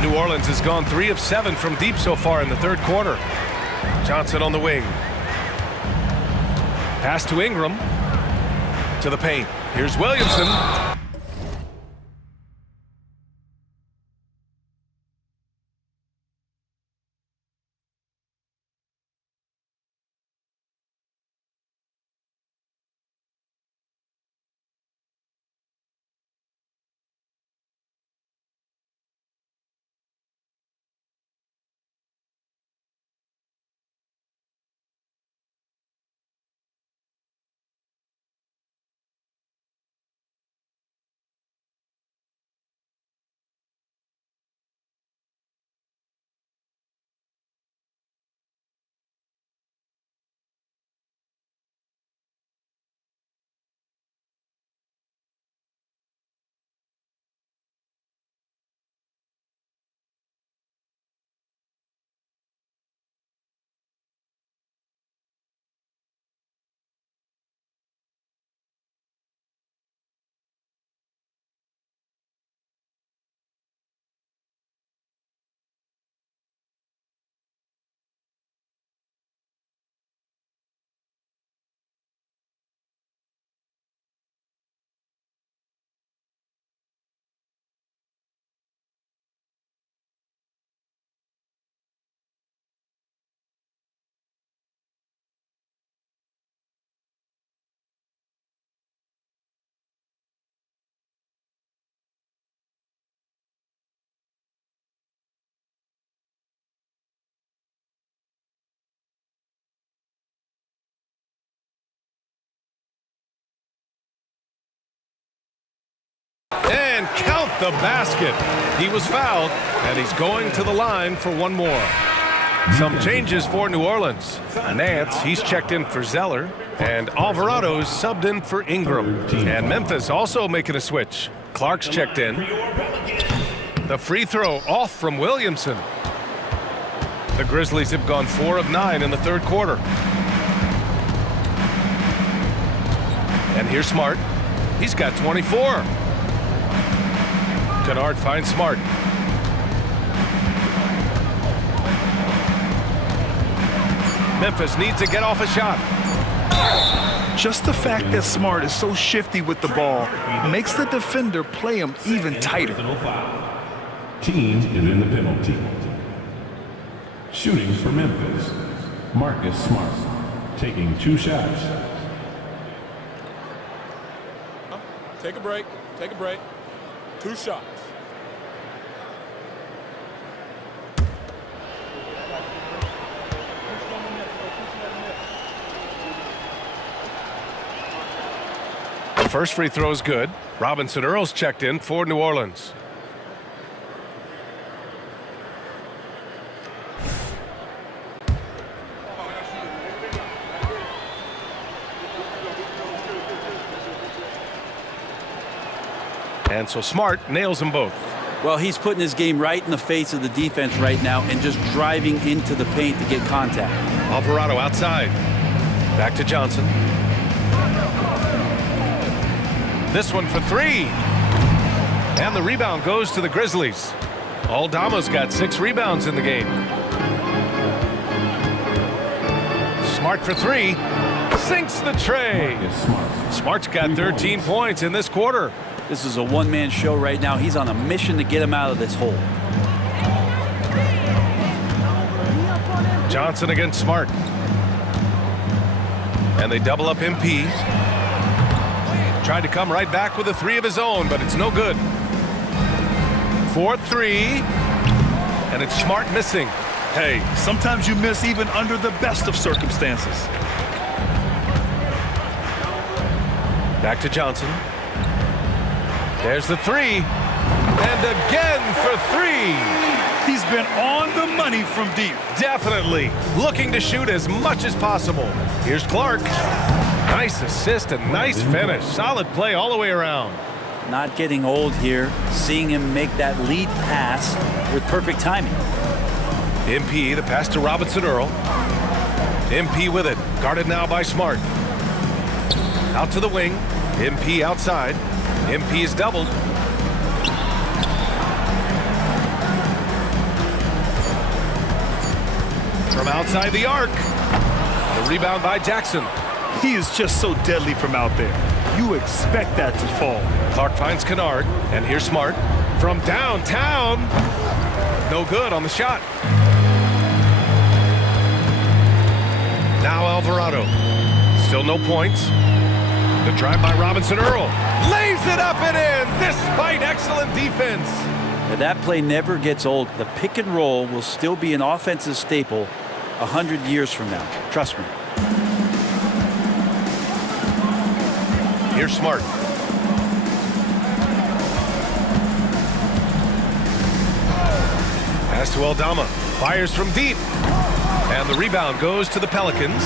New Orleans has gone 3 of 7 from deep so far in the third quarter. Johnson on the wing. Pass to Ingram. To the paint. Here's Williamson. And count the basket. He was fouled, and he's going to the line for one more. Some changes for New Orleans. Nance, he's checked in for Zeller, and Alvarado's subbed in for Ingram. And Memphis also making a switch. Clark's checked in. The free throw off from Williamson. The Grizzlies have gone 4 of 9 in the third quarter. And here's Smart. He's got 24. Kennard finds Smart. Memphis needs to get off a shot. Just the fact that Smart is so shifty with the ball makes the defender play him even tighter. Team is in the penalty. Shooting for Memphis, Marcus Smart, taking 2 shots. Take a break. Take a break. 2 shots. The first free throw is good. Robinson Earls checked in for New Orleans. And so Smart nails them both. Well, he's putting his game right in the face of the defense right now and just driving into the paint to get contact. Alvarado outside. Back to Johnson. This one for 3. And the rebound goes to the Grizzlies. Aldama's got 6 rebounds in the game. Smart for 3. Sinks the tray. Smart's got 13 points in this quarter. This is a one-man show right now. He's on a mission to get him out of this hole. Johnson against Smart. And they double up MP. Tried to come right back with a 3 of his own, but it's no good. 4-3. And it's Smart missing. Hey, sometimes you miss even under the best of circumstances. Back to Johnson. There's the 3. And again for three. He's been on the money from deep. Definitely looking to shoot as much as possible. Here's Clark. Nice assist and nice finish. Solid play all the way around. Not getting old here. Seeing him make that lead pass with perfect timing. MP, the pass to Robinson Earl. MP with it. Guarded now by Smart. Out to the wing. MP outside. MP is doubled. From outside the arc. The rebound by Jackson. He is just so deadly from out there. You expect that to fall. Clark finds Kennard, and here's Smart. From downtown. No good on the shot. Now Alvarado. Still no points. The drive by Robinson Earl. Lays it up and in, despite excellent defense. Now, that play never gets old. The pick and roll will still be an offensive staple 100 years from now. Trust me. Here's Smart. Pass to Aldama. Fires from deep. And the rebound goes to the Pelicans.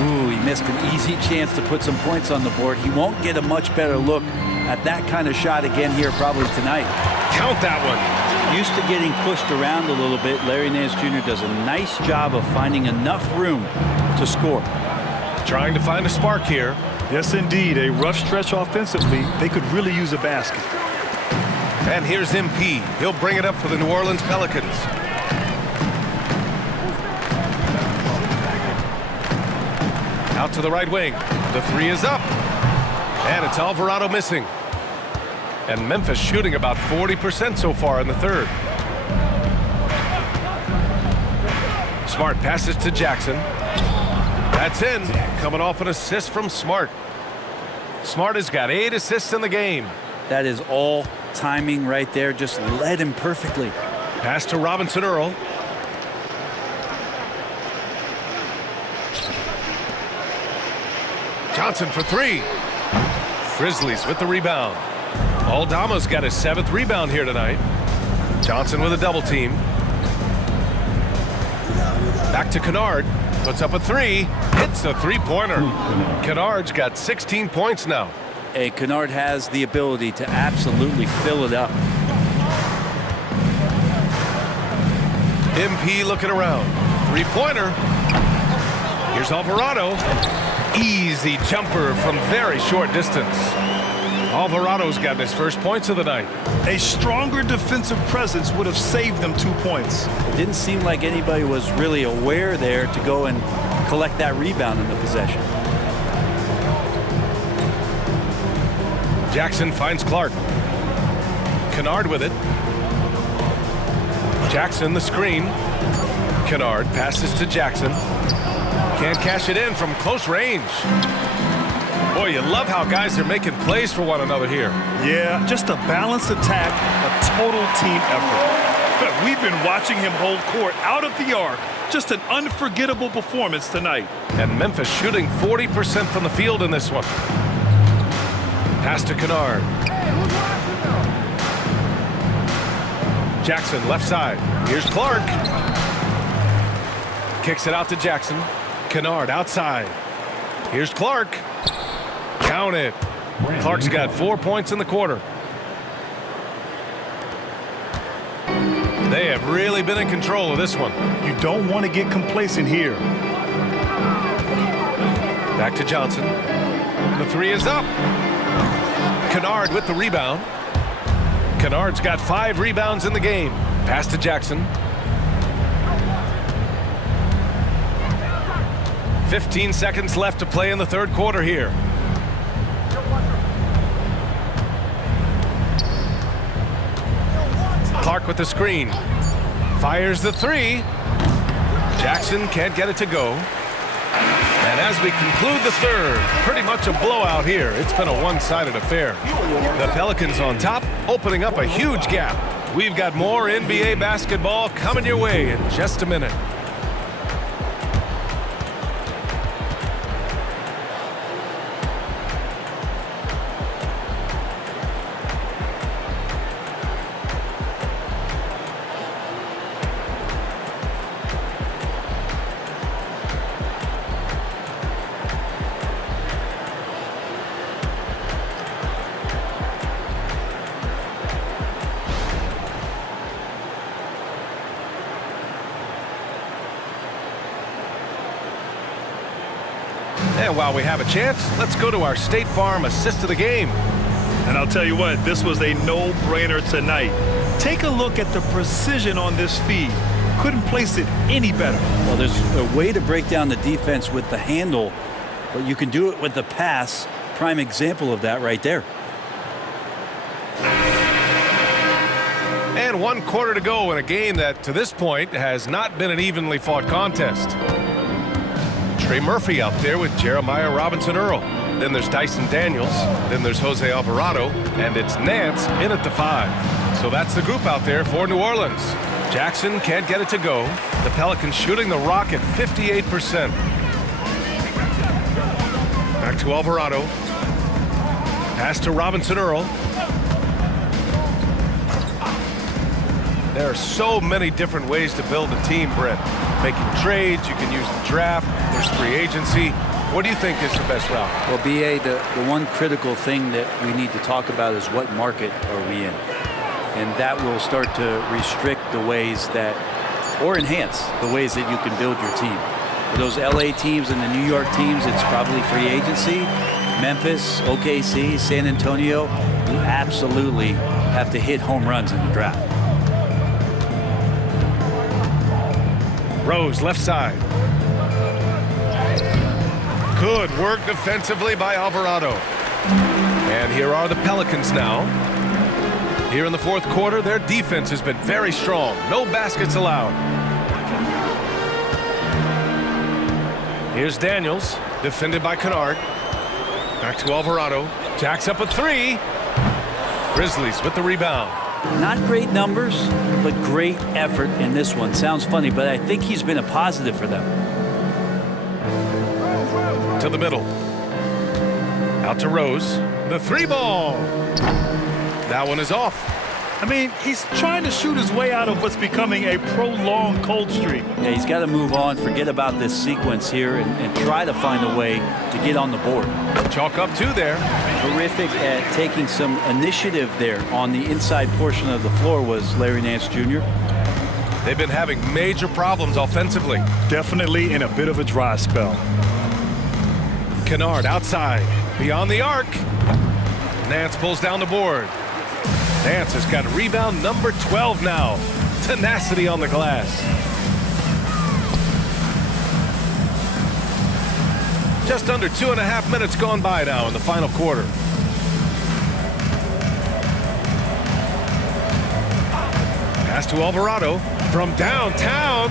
Ooh, he missed an easy chance to put some points on the board. He won't get a much better look at that kind of shot again here probably tonight. Count that one. Used to getting pushed around a little bit, Larry Nance Jr. does a nice job of finding enough room to score. Trying to find a spark here. Yes, indeed. A rough stretch offensively. They could really use a basket. And here's MP. He'll bring it up for the New Orleans Pelicans. Out to the right wing. The three is up. And it's Alvarado missing. And Memphis shooting about 40% so far in the third. Smart passes to Jackson. That's in. Coming off an assist from Smart. Smart has got 8 assists in the game. That is all timing right there. Just led him perfectly. Pass to Robinson Earl. Johnson for three. Grizzlies with the rebound. Aldama's got his 7th rebound here tonight. Johnson with a double team. Back to Kennard. Puts up a three. Hits a three-pointer. Kennard's got 16 points now. And Kennard has the ability to absolutely fill it up. MP looking around. Three-pointer. Here's Alvarado. Easy jumper from very short distance. Alvarado's got his first points of the night. A stronger defensive presence would have saved them 2 points. It didn't seem like anybody was really aware there to go and collect that rebound in the possession. Jackson finds Clark. Kennard with it. Jackson the screen. Kennard passes to Jackson. Can't cash it in from close range. Boy, you love how guys are making plays for one another here. Yeah, just a balanced attack, a total team effort. We've been watching him hold court out of the arc. Just an unforgettable performance tonight. And Memphis shooting 40% from the field in this one. Pass to Kennard. Jackson left side. Here's Clark. Kicks it out to Jackson. Kennard outside. Here's Clark. Count it. Clark's got 4 points in the quarter. They have really been in control of this one. You don't want to get complacent here. Back to Johnson. The three is up. Kennard with the rebound. Kennard's got 5 rebounds in the game. Pass to Jackson. 15 seconds left to play in the third quarter here. Clark with the screen. Fires the three. Jackson can't get it to go. And as we conclude the third, pretty much a blowout here. It's been a one-sided affair. The Pelicans on top, opening up a huge gap. We've got more NBA basketball coming your way in just a minute. And while we have a chance, let's go to our State Farm assist of the game. And I'll tell you what, this was a no-brainer tonight. Take a look at the precision on this feed. Couldn't place it any better. Well, there's a way to break down the defense with the handle, but you can do it with the pass. Prime example of that right there. And 1 quarter to go in a game that, to this point, has not been an evenly fought contest. Trey Murphy out there with Jeremiah Robinson-Earl. Then there's Dyson Daniels. Then there's Jose Alvarado. And it's Nance in at the 5. So that's the group out there for New Orleans. Jackson can't get it to go. The Pelicans shooting the rock at 58%. Back to Alvarado. Pass to Robinson-Earl. There are so many different ways to build a team, Brett. Making trades, you can use the draft, there's free agency. What do you think is the best route? Well, B.A., the one critical thing that we need to talk about is what market are we in? And that will start to restrict the ways that, or enhance the ways that you can build your team. For those LA teams and the New York teams, it's probably free agency. Memphis, OKC, San Antonio, you absolutely have to hit home runs in the draft. Rose, left side. Good work defensively by Alvarado. And here are the Pelicans now. Here in the 4th quarter, their defense has been very strong. No baskets allowed. Here's Daniels, defended by Kennard. Back to Alvarado. Jacks up a 3. Grizzlies with the rebound. Not great numbers, but great effort in this one. Sounds funny, but I think he's been a positive for them. To the middle. Out to Rose. The 3 ball. That one is off. I mean, he's trying to shoot his way out of what's becoming a prolonged cold streak. Yeah, he's got to move on, forget about this sequence here, and try to find a way to get on the board. Chalk up 2 there. Terrific at taking some initiative there on the inside portion of the floor was Larry Nance Jr. They've been having major problems offensively. Definitely in a bit of a dry spell. Kennard outside, beyond the arc. Nance pulls down the board. Nance has got rebound number 12 now. Tenacity on the glass. Just under 2.5 minutes gone by now in the final quarter. Pass to Alvarado from downtown.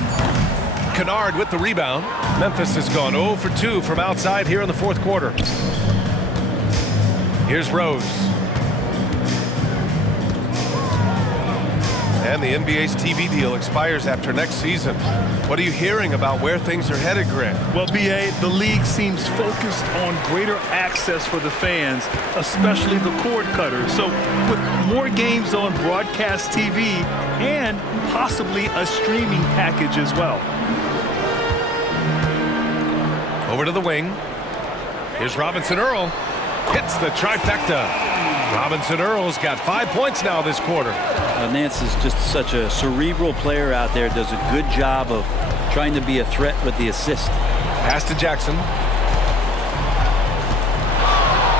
Kennard with the rebound. Memphis has gone 0 for 2 from outside here in the 4th quarter. Here's Rose. And the NBA's TV deal expires after next season. What are you hearing about where things are headed, Grant? Well, B.A., the league seems focused on greater access for the fans, especially the cord cutters. So with more games on broadcast TV and possibly a streaming package as well. Over to the wing. Here's Robinson-Earl. Hits the trifecta. Robinson-Earl's got 5 points now this quarter. Nance is just such a cerebral player out there, does a good job of trying to be a threat with the assist. Pass to Jackson.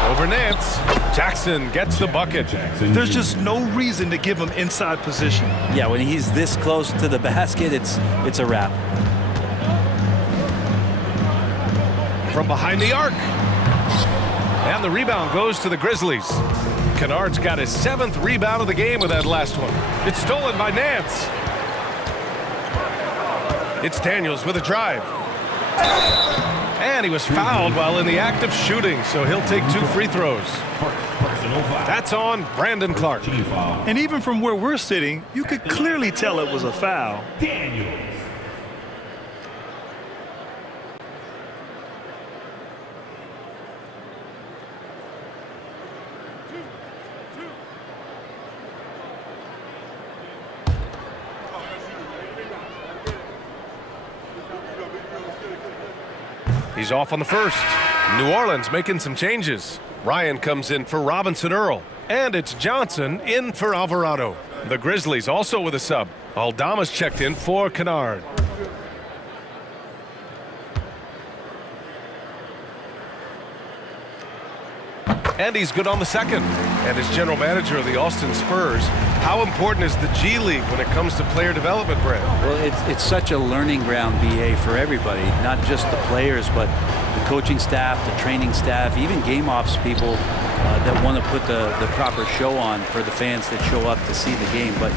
Over Nance. Jackson gets the bucket. There's just no reason to give him inside position. Yeah, when he's this close to the basket, it's a wrap. From behind the arc. And the rebound goes to the Grizzlies. Kennard's got his 7th rebound of the game with that last one. It's stolen by Nance. It's Daniels with a drive. And he was fouled while in the act of shooting, so he'll take 2 free throws. That's on Brandon Clark. And even from where we're sitting, you could clearly tell it was a foul. Daniels. He's off on the first. New Orleans making some changes. Ryan comes in for Robinson-Earl. And it's Johnson in for Alvarado. The Grizzlies also with a sub. Aldama's checked in for Kennard. And he's good on the second. And as general manager of the Austin Spurs, how important is the G League when it comes to player development, Brent? Well, it's such a learning ground, BA, for everybody, not just the players, but the coaching staff, the training staff, even game ops people that want to put the proper show on for the fans that show up to see the game. But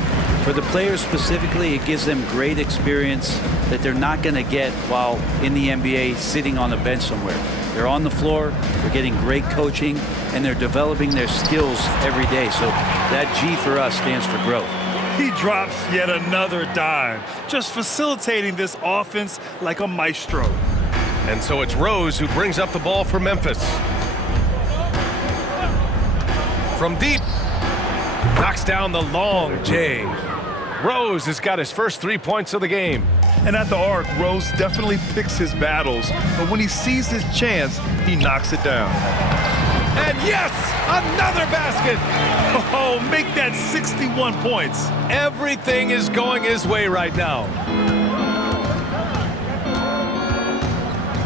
for the players specifically, it gives them great experience that they're not going to get while in the NBA sitting on a bench somewhere. They're on the floor, they're getting great coaching, and they're developing their skills every day. So that G for us stands for growth. He drops yet another dime, just facilitating this offense like a maestro. And so it's Rose who brings up the ball for Memphis. From deep, knocks down the long J. Rose has got his first 3 points of the game. And at the arc, Rose definitely picks his battles, but when he sees his chance, he knocks it down. And yes, another basket. Oh, make that 61 points. Everything is going his way right now.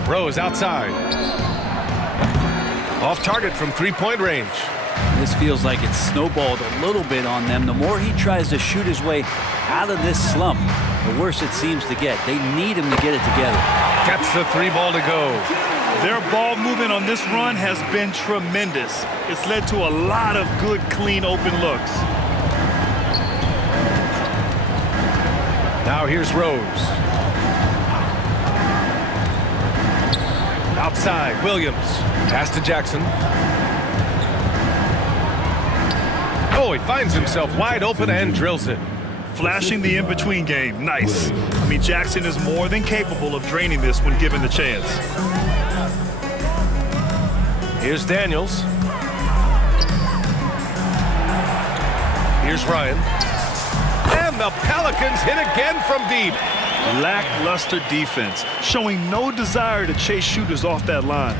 Rose outside. Off target from three-point range. This feels like it's snowballed a little bit on them. The more he tries to shoot his way out of this slump, the worse it seems to get. They need him to get it together. Gets the three ball to go. Their ball movement on this run has been tremendous. It's led to a lot of good, clean, open looks. Now here's Rose. Outside, Williams. Pass to Jackson. Oh, he finds himself wide open and drills it. Flashing the in-between game. Nice. I mean, Jackson is more than capable of draining this when given the chance. Here's Daniels. Here's Ryan. And the Pelicans hit again from deep. Lackluster defense, showing no desire to chase shooters off that line.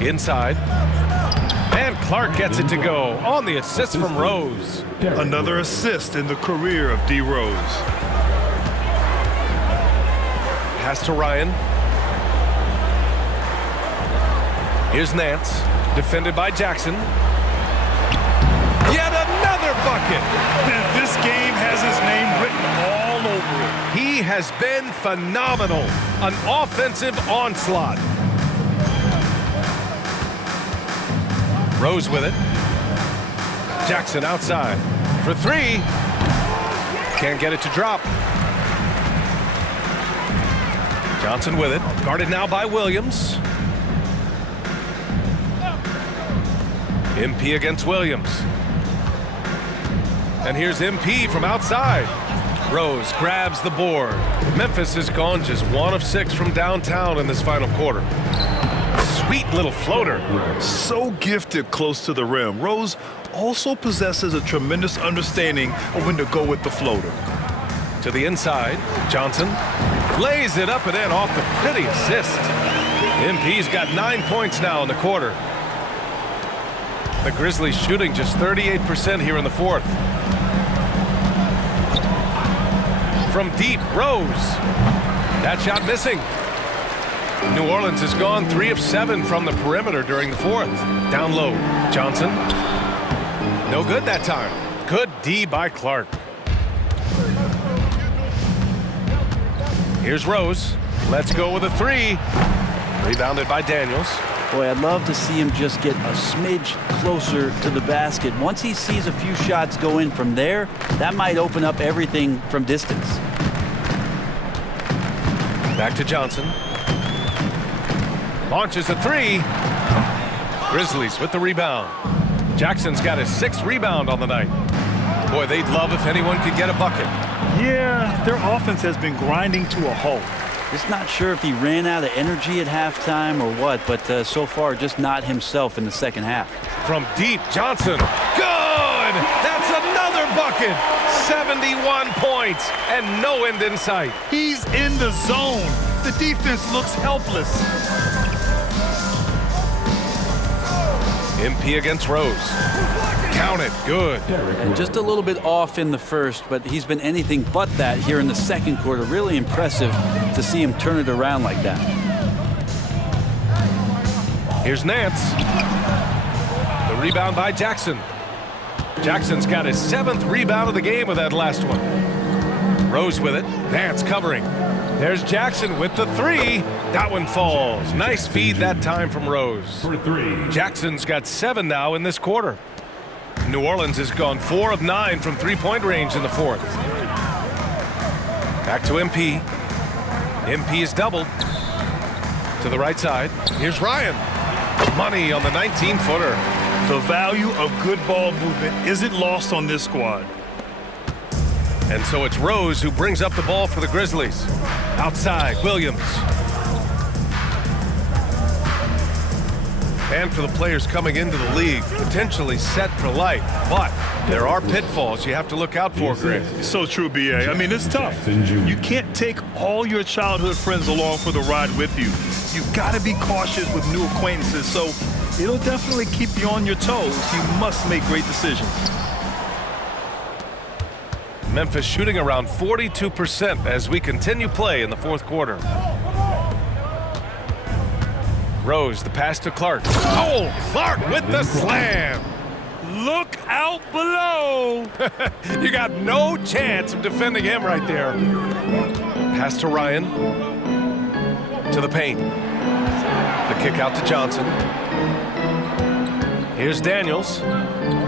Inside. And Clark gets it to go on the assist from Rose. Another assist in the career of D. Rose. Pass to Ryan. Here's Nance, defended by Jackson. Yet another bucket. And this game has his name written all over it. He has been phenomenal. An offensive onslaught. Rose with it. Jackson outside for three. Can't get it to drop. Johnson with it. Guarded now by Williams. MP against Williams. And here's MP from outside. Rose grabs the board. Memphis has gone just 1 of 6 from downtown in this final quarter. Sweet little floater. So gifted close to the rim. Rose also possesses a tremendous understanding of when to go with the floater. To the inside, Johnson lays it up and in off the pretty assist. MP's got 9 points now in the quarter. The Grizzlies shooting just 38% here in the fourth. From deep, Rose. That shot missing. New Orleans has gone 3 of 7 from the perimeter during the fourth. Down low, Johnson. No good that time. Good D by Clark. Here's Rose. Let's go with a 3. Rebounded by Daniels. Boy, I'd love to see him just get a smidge closer to the basket. Once he sees a few shots go in from there, that might open up everything from distance. Back to Johnson. Launches a 3. Grizzlies with the rebound. Jackson's got his 6th rebound on the night. Boy, they'd love if anyone could get a bucket. Yeah, their offense has been grinding to a halt. Just not sure if he ran out of energy at halftime or what, but so far just not himself in the second half. From deep, Johnson. Good! That's another bucket! 71 points and no end in sight. He's in the zone. The defense looks helpless. MP against Rose. Count it. Good. And just a little bit off in the first, but he's been anything but that here in the second quarter. Really impressive to see him turn it around like that. Here's Nance. The rebound by Jackson. Jackson's got his 7th rebound of the game with that last one. Rose with it. Nance covering. There's Jackson with the 3. That one falls. Nice feed that time from Rose. For 3. Jackson's got 7 now in this quarter. New Orleans has gone 4 of 9 from three-point range in the 4th. Back to MP. MP is doubled. To the right side. Here's Ryan. Money on the 19-footer. The value of good ball movement isn't lost on this squad. And so it's Rose who brings up the ball for the Grizzlies. Outside, Williams. And for the players coming into the league, potentially set for life. But there are pitfalls you have to look out for, Greg. So true, B.A. I mean, it's tough. You can't take all your childhood friends along for the ride with you. You've got to be cautious with new acquaintances, so it'll definitely keep you on your toes. You must make great decisions. Memphis shooting around 42% as we continue play in the 4th quarter. Rose, the pass to Clark. Oh, Clark with the slam. Look out below. You got no chance of defending him right there. Pass to Ryan. To the paint. The kick out to Johnson. Here's Daniels.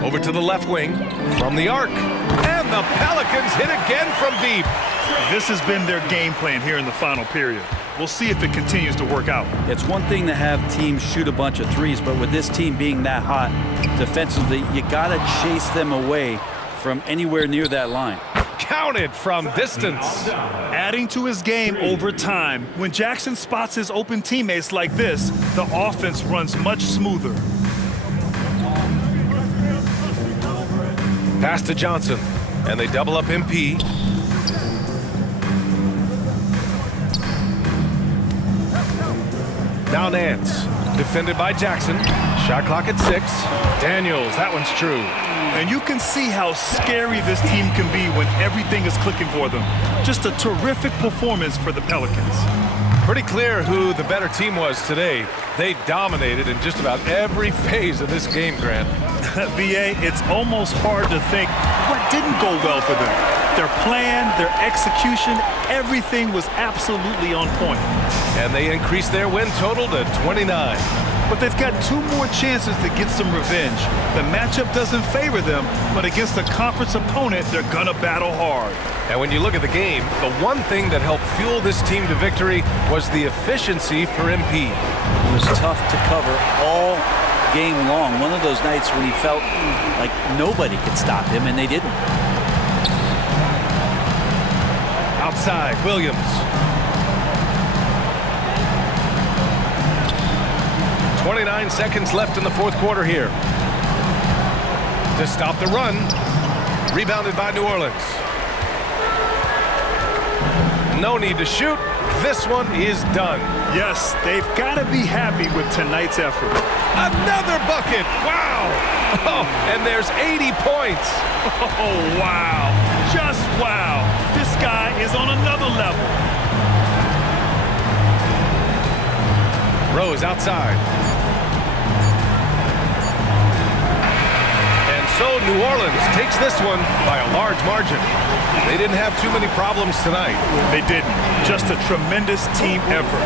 Over to the left wing. From the arc. And the Pelicans hit again from deep. This has been their game plan here in the final period. We'll see if it continues to work out. It's one thing to have teams shoot a bunch of threes, but with this team being that hot defensively, you got to chase them away from anywhere near that line. Counted from distance. Adding to his game over time. When Jackson spots his open teammates like this, the offense runs much smoother. Pass to Johnson, and they double up MP. Now Nance, defended by Jackson. Shot clock at 6. Daniels, that one's true. And you can see how scary this team can be when everything is clicking for them. Just a terrific performance for the Pelicans. Pretty clear who the better team was today. They dominated in just about every phase of this game, Grant. B.A., it's almost hard to think what didn't go well for them. Their plan, their execution, everything was absolutely on point. And they increased their win total to 29. But they've got 2 more chances to get some revenge. The matchup doesn't favor them, but against a conference opponent, they're gonna battle hard. And when you look at the game, the one thing that helped fuel this team to victory was the efficiency for MP. It was tough to cover all game long. One of those nights when he felt like nobody could stop him, and they didn't. Outside, Williams. .29 seconds left in the 4th quarter here. To stop the run, rebounded by New Orleans. No need to shoot. This one is done. Yes, they've got to be happy with tonight's effort. Another bucket. Wow. Oh, and there's 80 points. Oh, wow. Just wow. This guy is on another level. Rose outside. And so New Orleans takes this one by a large margin. They didn't have too many problems tonight. They didn't. Just a tremendous team effort.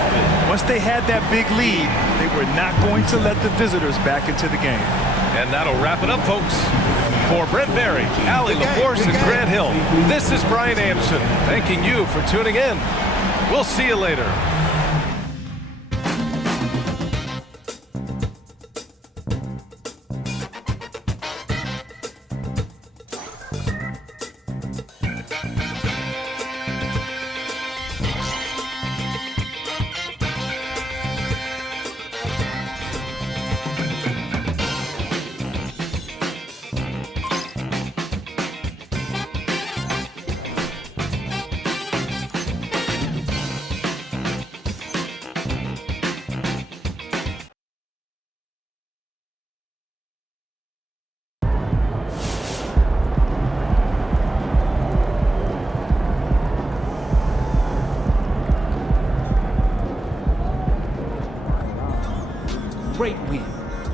Once they had that big lead, they were not going to let the visitors back into the game. And that'll wrap it up, folks. For Brent Barry, Allie LaForce, and Grant Hill, this is Brian Anderson thanking you for tuning in. We'll see you later.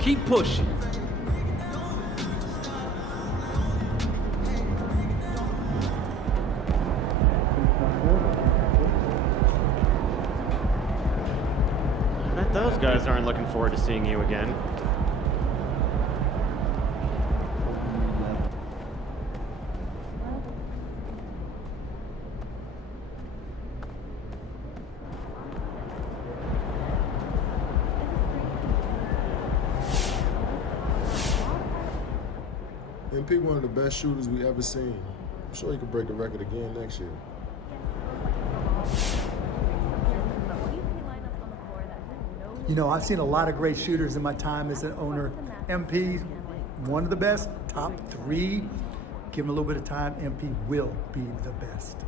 Keep pushing. I bet those guys aren't looking forward to seeing you again. MP one of the best shooters we ever seen. I'm sure he could break a record again next year. You know, I've seen a lot of great shooters in my time as an owner. MP, one of the best, top 3. Give him a little bit of time, MP will be the best.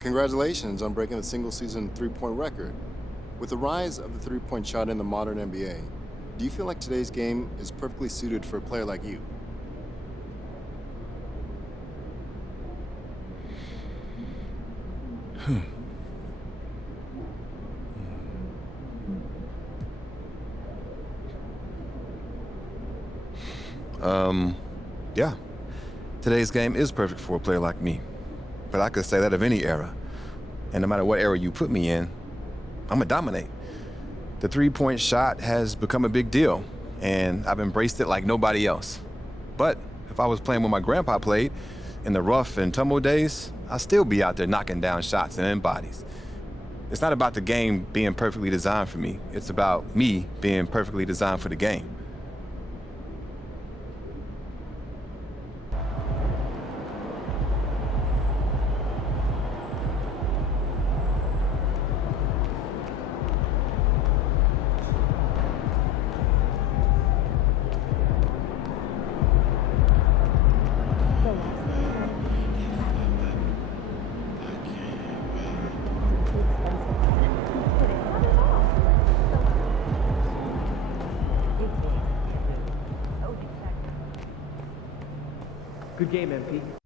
Congratulations on breaking the single-season three-point record. With the rise of the three-point shot in the modern NBA, do you feel like today's game is perfectly suited for a player like you? Yeah. Today's game is perfect for a player like me. But I could say that of any era. And no matter what era you put me in, I'm gonna dominate. The three-point shot has become a big deal, and I've embraced it like nobody else. But if I was playing when my grandpa played, in the rough and tumble days, I'd still be out there knocking down shots and in bodies. It's not about the game being perfectly designed for me. It's about me being perfectly designed for the game. Good game, MP.